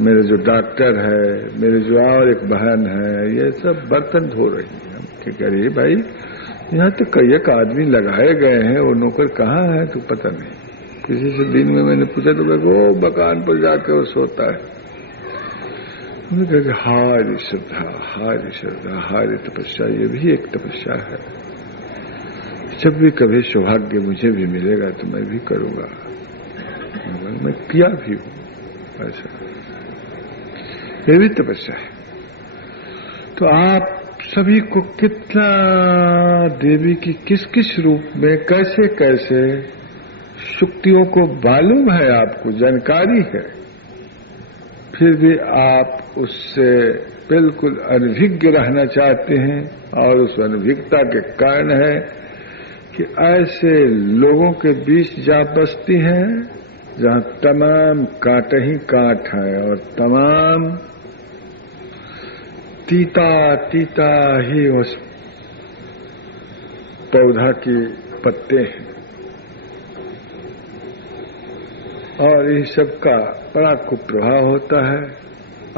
मेरे जो डॉक्टर है, मेरे जो और एक बहन है, ये सब बर्तन धो रही है। ठीक है, अरे भाई यहाँ तो कई एक आदमी लगाए गए हैं, वो नौकर कहाँ है तो पता नहीं। किसी से दिन में मैंने पूछा तो वो मकान पर जाकर वो सोता है। उन्होंने कहा कि हाय श्रद्धा, हाय श्रद्धा, हाय तपस्या, ये भी एक तपस्या है। जब भी कभी सौभाग्य मुझे भी मिलेगा तो मैं भी करूंगा। मैं किया भी हूं ऐसा, ये भी तपस्या है। तो आप सभी को कितना देवी की किस किस रूप में कैसे कैसे शक्तियों को मालूम है, आपको जानकारी है, फिर भी आप उससे बिल्कुल अनभिज्ञ रहना चाहते हैं। और उस अनभिज्ञता के कारण है कि ऐसे लोगों के बीच जा बसती हैं जहां तमाम कांट ही कांट है और तमाम तीता तीता ही उस पौधा की पत्ते हैं। और इस सब का बड़ा कुप्रभाव होता है।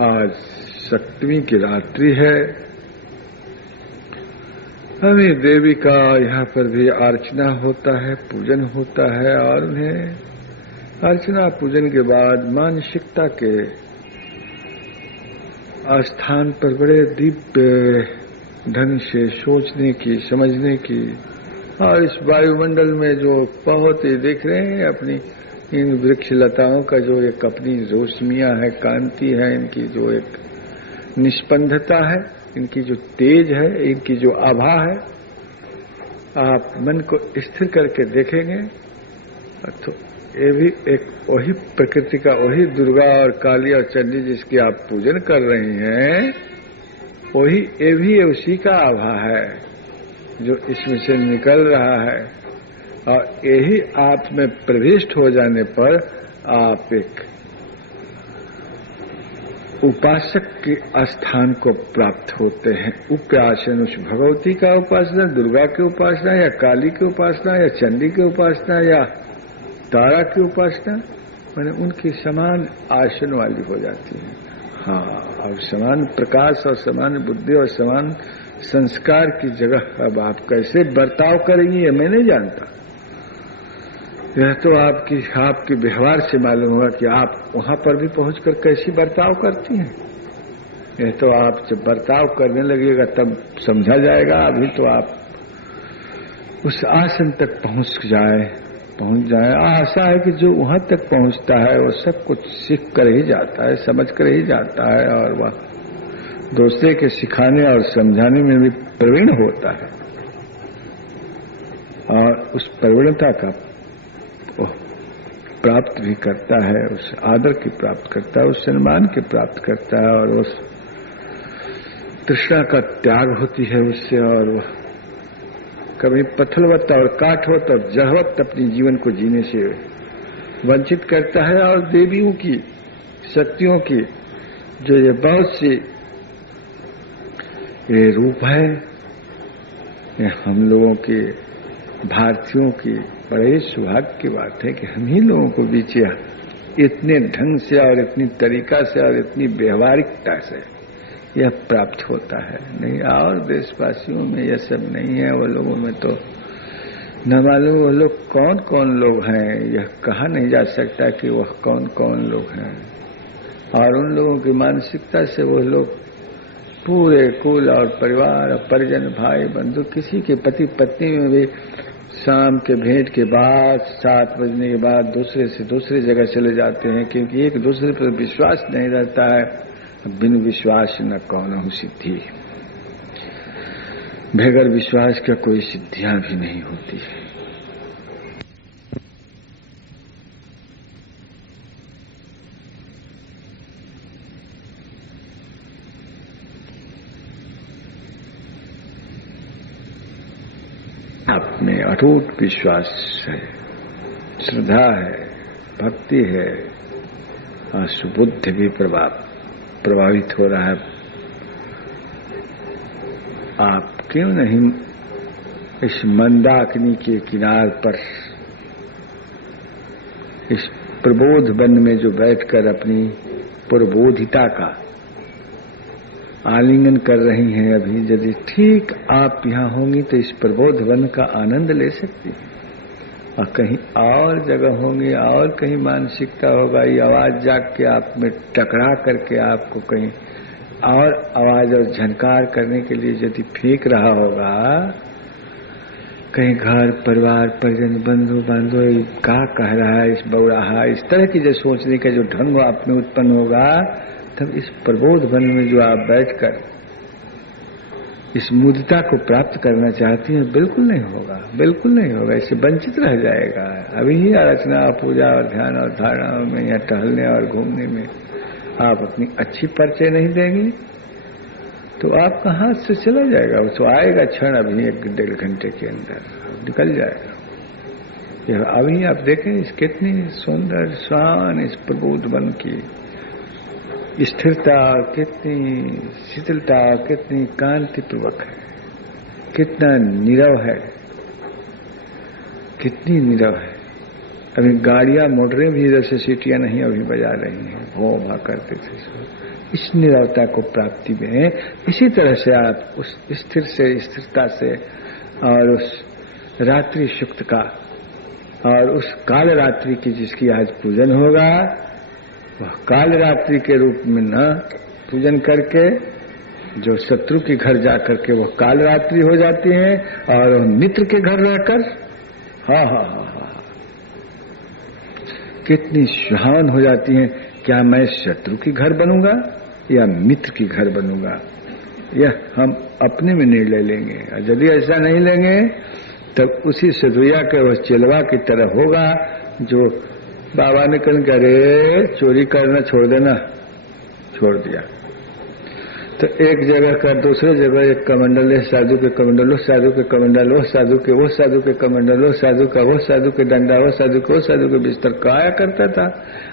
आज सप्तमी की रात्रि है, हमें देवी का यहाँ पर भी अर्चना होता है, पूजन होता है। और उन्हें अर्चना पूजन के बाद मानसिकता के स्थान पर बड़े दिव्य ढंग से सोचने की, समझने की, और इस वायुमंडल में जो बहुत ही देख रहे हैं अपनी इन वृक्ष लताओं का जो एक अपनी रोशनियां है, कांति है, इनकी जो एक निष्पंदता है, इनकी जो तेज है, इनकी जो आभा है, आप मन को स्थिर करके देखेंगे तो ये भी एक वही प्रकृति का, वही दुर्गा और काली और चंडी जिसकी आप पूजन कर रही हैं, वही ये भी उसी का आभा है जो इसमें से निकल रहा है। और यही आप में प्रविष्ट हो जाने पर आप एक उपासक के स्थान को प्राप्त होते हैं। उपासन, उस भगवती का उपासना, दुर्गा की उपासना या काली की उपासना या चंडी की उपासना या तारा की उपासना, मैंने उनकी समान आसन वाली हो जाती है। हाँ, और समान प्रकाश और समान बुद्धि और समान संस्कार की जगह अब आप कैसे बर्ताव करेंगी ये मैं नहीं जानता। यह तो आपकी व्यवहार से मालूम होगा कि आप वहां पर भी पहुंचकर कैसी बर्ताव करती हैं। यह तो आप जब बर्ताव करने लगेगा तब समझा जाएगा। अभी तो आप उस आसन तक पहुंच जाए। आशा है कि जो वहां तक पहुंचता है वो सब कुछ सीख कर ही जाता है, समझ कर ही जाता है, और वह दूसरे के सिखाने और समझाने में भी प्रवीण होता है। और उस प्रवीणता का प्राप्त भी करता है, उस आदर की प्राप्त करता है, उस सम्मान की प्राप्त करता है, और उस तृष्णा का त्याग होती है उससे। और वह कभी पत्थलवत और काठवत और जहवत अपने जीवन को जीने से वंचित करता है। और देवियों की, शक्तियों की जो ये बहुत सी ये रूप है, ये हम लोगों के भारतीयों की बड़े सौभाग्य की बात है कि हम ही लोगों को बीच इतने ढंग से और इतनी तरीका से और इतनी व्यवहारिकता से यह प्राप्त होता है। नहीं, और देशवासियों में यह सब नहीं है। वो लोगों में तो न मालूम वो लोग कौन कौन लोग हैं, यह कहा नहीं जा सकता कि वह कौन कौन लोग हैं। और उन लोगों की मानसिकता से वो लोग पूरे कुल और परिवार और परिजन, भाई बंधु, किसी के पति पत्नी में भी शाम के भेंट के बाद 7 बजने के बाद दूसरे से दूसरी जगह चले जाते हैं, क्योंकि एक दूसरे पर विश्वास नहीं रहता है। बिन विश्वास न कौनहु सिद्धि, बगैर विश्वास का कोई सिद्धियां भी नहीं होती है। आप में अटूट विश्वास है, श्रद्धा है, भक्ति है और सुबुद्धि भी प्रभावित हो रहा है, आप क्यों नहीं इस मंदाकिनी के किनार पर इस प्रबोध वन में जो बैठकर अपनी प्रबोधिता का आलिंगन कर रही हैं अभी, यदि ठीक आप यहाँ होंगी तो इस प्रबोध वन का आनंद ले सकती हैं। और कहीं और जगह होंगी और कहीं मानसिकता होगा, ये आवाज जाग के आप में टकरा करके आपको कहीं और आवाज और झनकार करने के लिए यदि फेंक रहा होगा, कहीं घर परिवार परिजन बंधु बांधव क्या कह रहा है इस बौराहा, इस तरह की जो सोचने का जो ढंग आप में उत्पन्न होगा, तब इस प्रबोध वन में जो आप बैठकर इस मुद्दता को प्राप्त करना चाहती हैं, बिल्कुल नहीं होगा, बिल्कुल नहीं होगा, इससे वंचित रह जाएगा। अभी ही आराधना पूजा और ध्यान और धारणाओं में या टहलने और घूमने में आप अपनी अच्छी परिचय नहीं देंगे तो आपका हाथ से चला जाएगा। वो तो आएगा क्षण, अभी 1-1.5 घंटे के अंदर निकल जाएगा। यह अभी आप देखें इस कितनी सुंदर शान इस प्रबोध वन की स्थिरता, कितनी शीतलता, कितनी कांतिपूर्वक है, कितना नीरव है, कितनी नीरव है। अभी गाड़ियां मोटरें भी इधर से सीटियां नहीं अभी बजा रही हैं, हो भा करते थे। इस नीरवता को प्राप्ति में इसी तरह से आप उस स्थिर से स्थिरता से और उस रात्रि सुक्त का और उस काल रात्रि की जिसकी आज पूजन होगा, वह काल रात्रि के रूप में न पूजन करके जो शत्रु के घर जाकर के वह काल रात्रि हो जाती है और मित्र के घर रहकर हा हा हा हा कितनी सुहावन हो जाती है। क्या मैं शत्रु की घर बनूंगा या मित्र की घर बनूंगा, यह हम अपने में निर्णय लेंगे। और यदि ऐसा नहीं लेंगे तब उसी सदुया के वह चेलवा की तरह होगा जो बाबा ने कल करे चोरी करना छोड़ देना, छोड़ दिया तो एक जगह का दूसरे जगह एक कमंडल है, साधु के कमंडल, उस साधु के कमंडल, वो साधु के वो साधु के कमंडल, वो साधु का वो साधु के डंडा, वो साधु के वो साधु के बिस्तर काया करता था।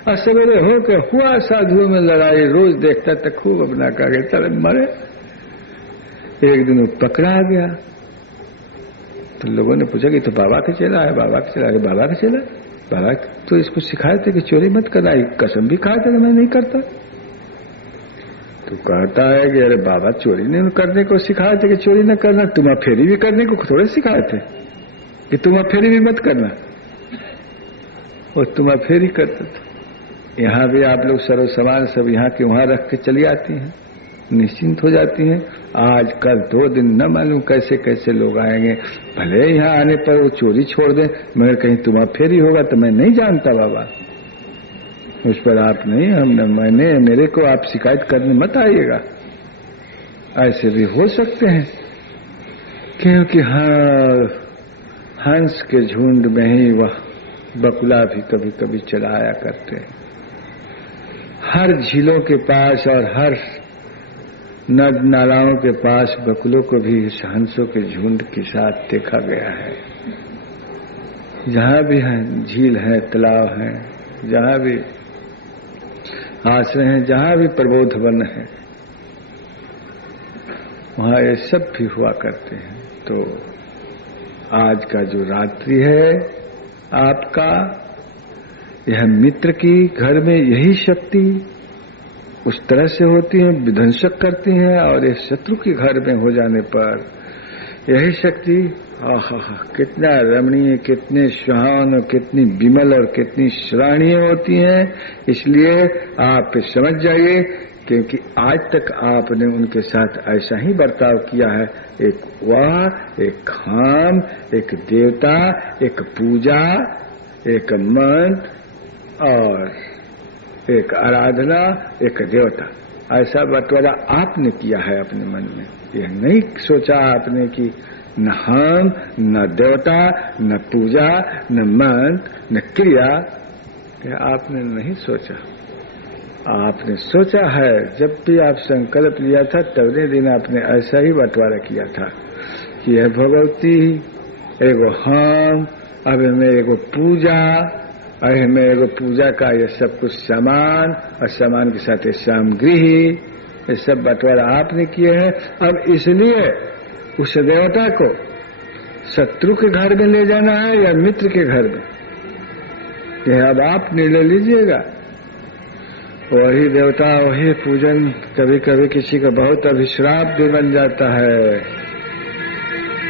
और सवेरे हो के हुआ साधुओं में लड़ाई, रोज देखता था खूब अपना कागे तले मरे। एक दिन वो पकड़ा गया तो लोगों ने पूछा कि तो बाबा के चेला है, बाबा के चेला है, बाबा के चेला, बाबा तो इसको सिखाए थे कि चोरी मत करना, कसम भी खाया था कि मैं नहीं करता। तो कहता है कि अरे बाबा चोरी नहीं करने को सिखाए थे कि चोरी न करना, तुम फेरी भी करने को थोड़े सिखाए थे कि तुम फेरी भी मत करना, और तुम फेरी करते थे। यहाँ भी आप लोग सर्व समान सब यहाँ के वहां रख के चली आती हैं, निश्चिंत हो जाती हैं। आज कल 2 दिन न मालूम कैसे कैसे लोग आएंगे, भले यहाँ आने पर वो चोरी छोड़ दें, मगर कहीं तुम फेरी होगा तो मैं नहीं जानता बाबा, उस पर आप नहीं, हमने मैंने मेरे को आप शिकायत करने मत आइएगा। ऐसे भी हो सकते हैं क्योंकि हाँ हंस के झुंड में ही वह बकुला भी कभी कभी चलाया करते हैं। हर झीलों के पास और हर नद नालाओं के पास बकुलों को भी इस हंसों के झुंड के साथ देखा गया है। जहां भी है झील है, तालाब है, जहां भी आश्रय है, जहां भी प्रबोध वन है, वहां ये सब भी हुआ करते हैं। तो आज का जो रात्रि है आपका, यह मित्र की घर में यही शक्ति उस तरह से होती है, विध्वंसक करती है, और ये शत्रु के घर में हो जाने पर यही शक्ति कितना रमणीय, कितने सुहावन, कितनी विमल और कितनी श्राणीय होती हैं। इसलिए आप समझ जाइए, क्योंकि आज तक आपने उनके साथ ऐसा ही बर्ताव किया है। एक वाह, एक खाम, एक देवता, एक पूजा, एक मंत्र और एक आराधना, एक देवता, ऐसा बंटवारा आपने किया है अपने मन में। यह नहीं सोचा आपने कि न हम, न देवता, न पूजा, न मंत्र, न क्रिया, यह आपने नहीं सोचा। आपने सोचा है, जब भी आप संकल्प लिया था तबने दिन आपने ऐसा ही बंटवारा किया था कि यह भगवती एगो हम, अब हमें एगो पूजा, और हमें एगो पूजा का ये सब कुछ सामान और सामान के साथ ये सामग्री, ये सब बंटवारा आपने किए हैं। अब इसलिए उस देवता को शत्रु के घर में ले जाना है या मित्र के घर में, यह अब आप निर्णय लीजिएगा। वही देवता वही पूजन, कभी कभी किसी का बहुत अभिश्राप भी बन जाता है,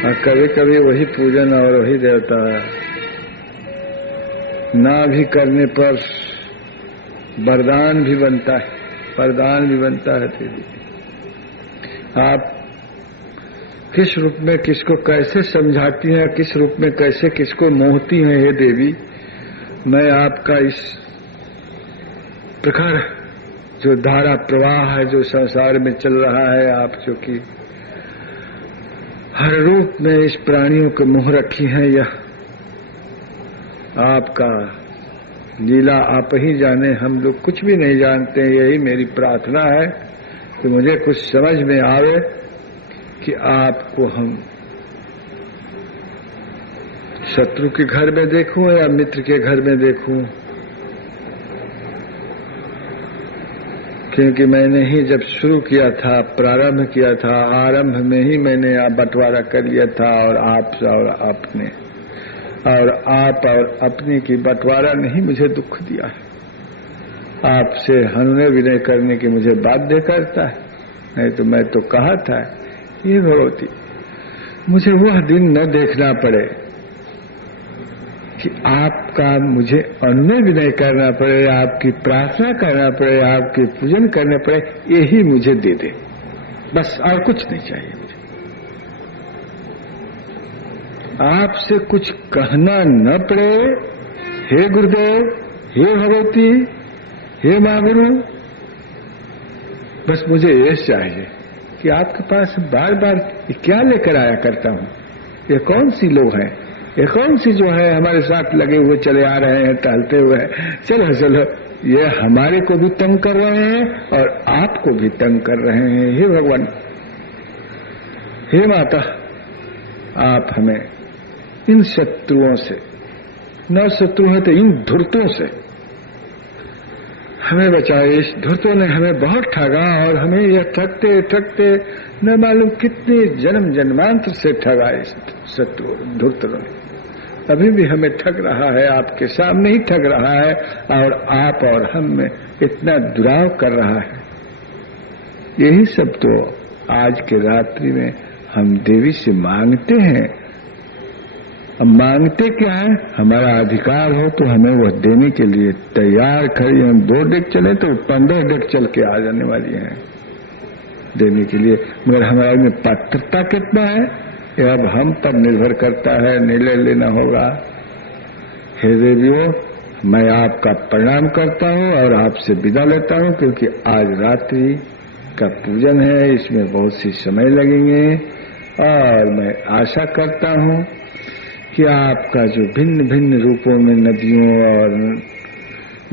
और कभी कभी वही पूजन और वही देवता ना भी करने पर वरदान भी बनता है, वरदान भी बनता है। देवी आप किस रूप में किसको कैसे समझाती हैं, किस रूप में कैसे किसको मोहती हैं, हे देवी, मैं आपका इस प्रखर जो धारा प्रवाह है जो संसार में चल रहा है, आप जो कि हर रूप में इस प्राणियों को मोह रखी है, यह आपका लीला आप ही जाने, हम लोग कुछ भी नहीं जानते। यही मेरी प्रार्थना है कि मुझे कुछ समझ में आवे कि आपको हम शत्रु के घर में देखूं या मित्र के घर में देखूं, क्योंकि मैंने ही जब शुरू किया था, प्रारंभ किया था, आरंभ में ही मैंने बंटवारा कर लिया था, और आप और आपने और आप और अपने की बंटवारा नहीं मुझे दुख दिया है। आपसे अनुनय विनय करने की मुझे बाध्य करता है, नहीं तो मैं तो कहा था ये भगवती, मुझे वह दिन न देखना पड़े कि आपका मुझे अनुनय विनय करना पड़े, आपकी प्रार्थना करना पड़े, आपके पूजन करने पड़े, यही मुझे दे दे बस, और कुछ नहीं चाहिए मुझे। आपसे कुछ कहना न पड़े, हे गुरुदेव, हे भगवती, हे मां गुरु, बस मुझे ये चाहिए कि आपके पास बार बार क्या लेकर आया करता हूं। ये कौन सी लोग हैं, ये कौन सी जो है हमारे साथ लगे हुए चले आ रहे हैं, टहलते हुए, चलो चलो, ये हमारे को भी तंग कर रहे हैं और आपको भी तंग कर रहे हैं। हे भगवान, हे माता, आप हमें इन शत्रुओं से, न शत्रु है तो इन धूर्तों से हमें बचाए। इस धूर्तों ने हमें बहुत ठगा, और हमें यह ठगते ठगते न मालूम कितने जन्म जन्मांतर से ठगा इस शत्रु धूर्तों ने, अभी भी हमें ठग रहा है, आपके सामने ही ठग रहा है, और आप और हम में इतना दुराव कर रहा है। यही सब तो आज के रात्रि में हम देवी से मांगते हैं। अब मांगते क्या है, हमारा अधिकार हो तो हमें वह देने के लिए तैयार खड़ी। हम 2 डेग चले तो 15 डेग चल के आ जाने वाली हैं देने के लिए, मगर हमारे में पात्रता कितना है यह अब हम पर निर्भर करता है, निर्णय लेना होगा। हे देवियों, मैं आपका प्रणाम करता हूँ और आपसे विदा लेता हूँ, क्योंकि आज रात्रि का पूजन है, इसमें बहुत सी समय लगेंगे, और मैं आशा करता हूँ कि आपका जो भिन्न भिन्न रूपों में नदियों और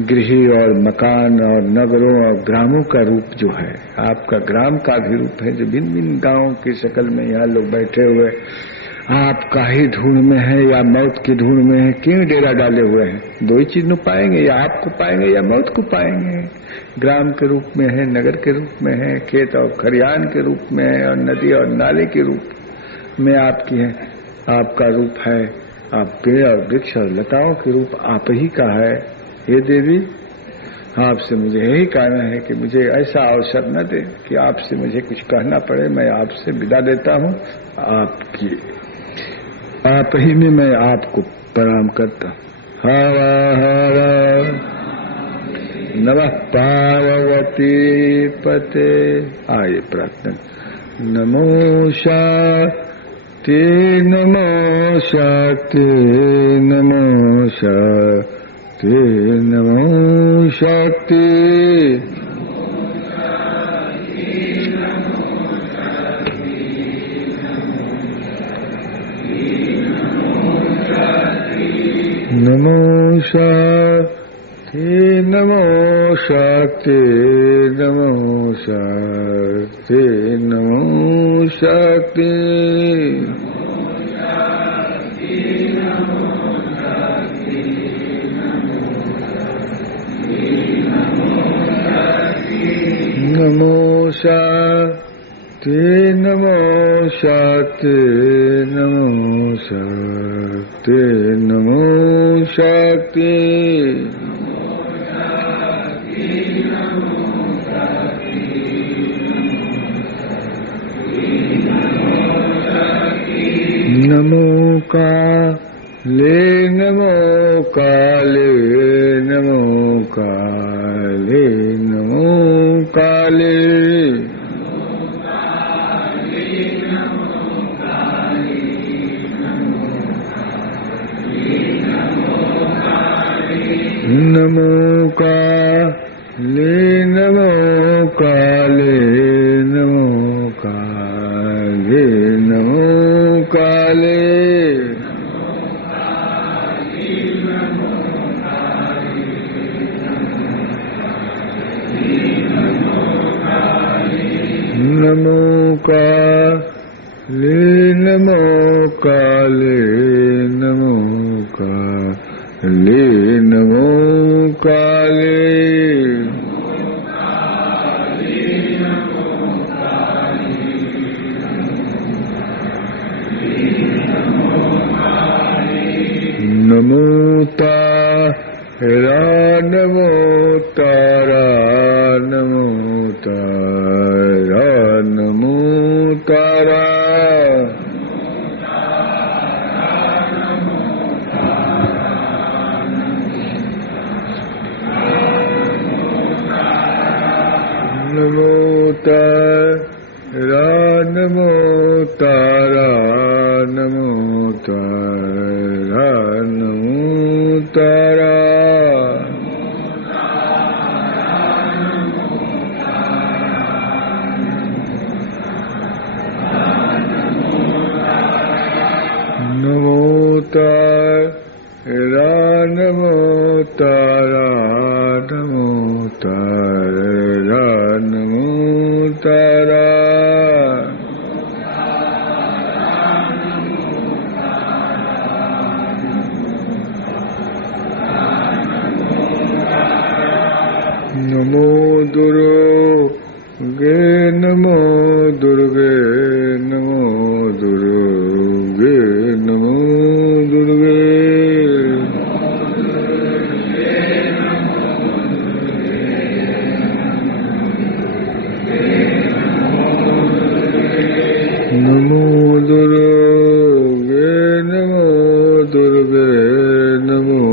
गृह और मकान और नगरों और ग्रामों का रूप जो है, आपका ग्राम का भी रूप है, जो भिन्न भिन्न गांवों की शक्ल में यहाँ लोग बैठे हुए आपका ही ढूंढ में है या मौत की ढूंढ में है, क्यों डेरा डाले हुए हैं? 2 ही चीज न पाएंगे, या आपको पाएंगे या मौत को पाएंगे। ग्राम के रूप में है, नगर के रूप में है, खेत और खरियान के रूप में है, और नदी और नाले के रूप में आपकी है, आपका रूप है। आप पेड़ और वृक्ष और लताओं के रूप आप ही का है। हे देवी, आपसे मुझे यही कहना है कि मुझे ऐसा अवसर न दे कि आपसे मुझे कुछ कहना पड़े। मैं आपसे विदा देता हूँ, आप ही में मैं आपको प्रणाम करता हूँ। हर हर नमः पार्वती पते। आइए प्रार्थना। नमो शाक्ते नमो शाक्ते नमो शाक्ते नमो शाक्ते। नमो शाक्ते नमो शाक्ते नमो शाक्ते नमो शाक्ते। शक्ति नमो शक्ति नमो शक्ति नमो काले नमो काले नमो काले नमो काले नमो काले नमो काले नमो काले नमो काले नमो काले नमो काले नमो काले नमो काले नमो तारा नमो तारा नमो तारा नमो तारा नमो तारा नमो तारा नमो तारा नमो तारा नमो तारा नमो तारा नमो तारा नमो तारा नमो दुर्गे नमो दुर्गे नमो दुर्गे नमो दुर्गे नमो दुर्गे नमो दुर्गे नमो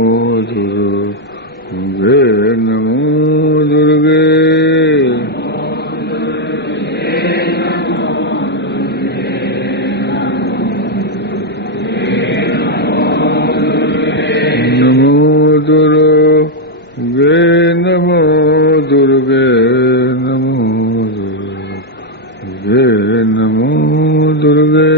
दुर्गे नमो दुर्गे नमो दुर्गे नमो दुर्गे नमो दुर्गे नमो दुर्गे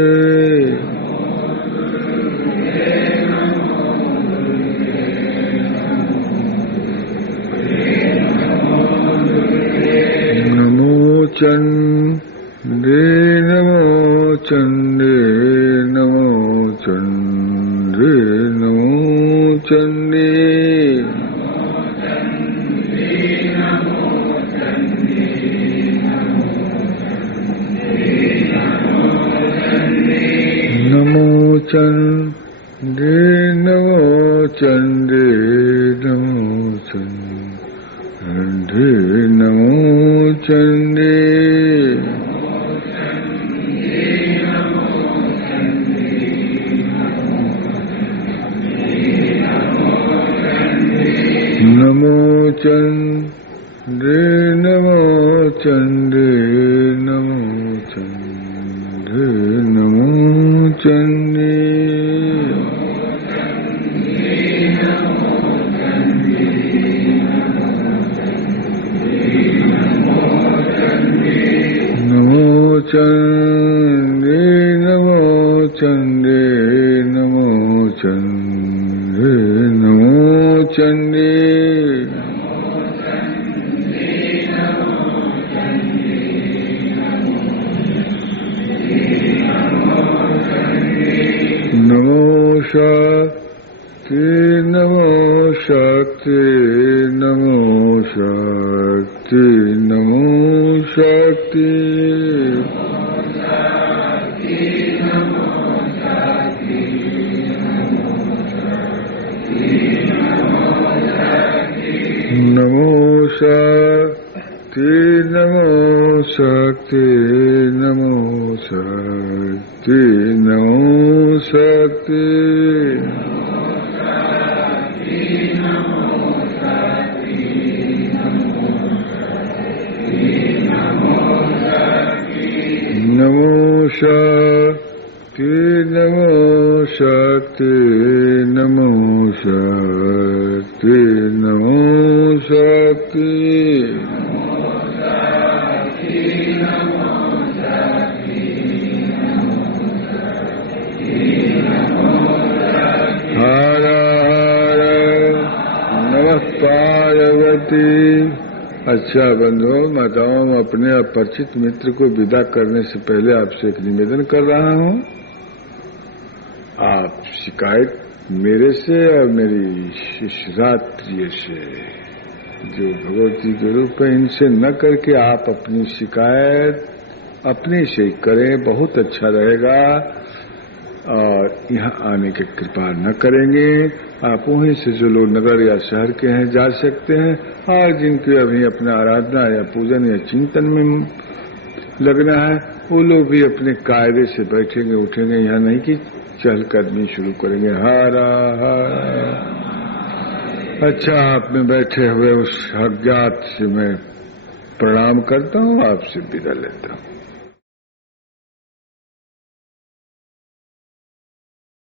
नमो चंडे नमो चंडे नमो चंडे नमो चंडे नमो चंडे नमो चंडे नमो चंडे नमो चंडे नमो चंडे नमो चंडे नमो चंडे नमो चंडे नमो चंडे नमो चंडे नमो चंडे नमो चंडे नमो शक्ति नमो शक्ति नमो शक्ति नमो शक्ति शक्ति नमो शक्ति नमो शक्ति हर हर नमः पार्वती। अच्छा बंधुओं माताओं, अपने अपरिचित मित्र को विदा करने से पहले आपसे एक निवेदन कर रहा हूं। आप शिकायत मेरे से और मेरी शिष्यरात्रि से जो भगवती के रूप है इनसे न करके आप अपनी शिकायत अपने से ही करें, बहुत अच्छा रहेगा। और यहाँ आने की कृपा न करेंगे आप वहीं से जो लोग नगर या शहर के हैं जा सकते हैं, और जिनके अभी अपना आराधना या पूजन या चिंतन में लगना है वो लोग भी अपने कायदे से बैठेंगे उठेंगे, यहाँ नहीं कि चहलकदमी शुरू करेंगे। हरा हरा। अच्छा, आप में बैठे हुए उस अज्ञात से मैं प्रणाम करता हूँ, आपसे विदा लेता हूँ।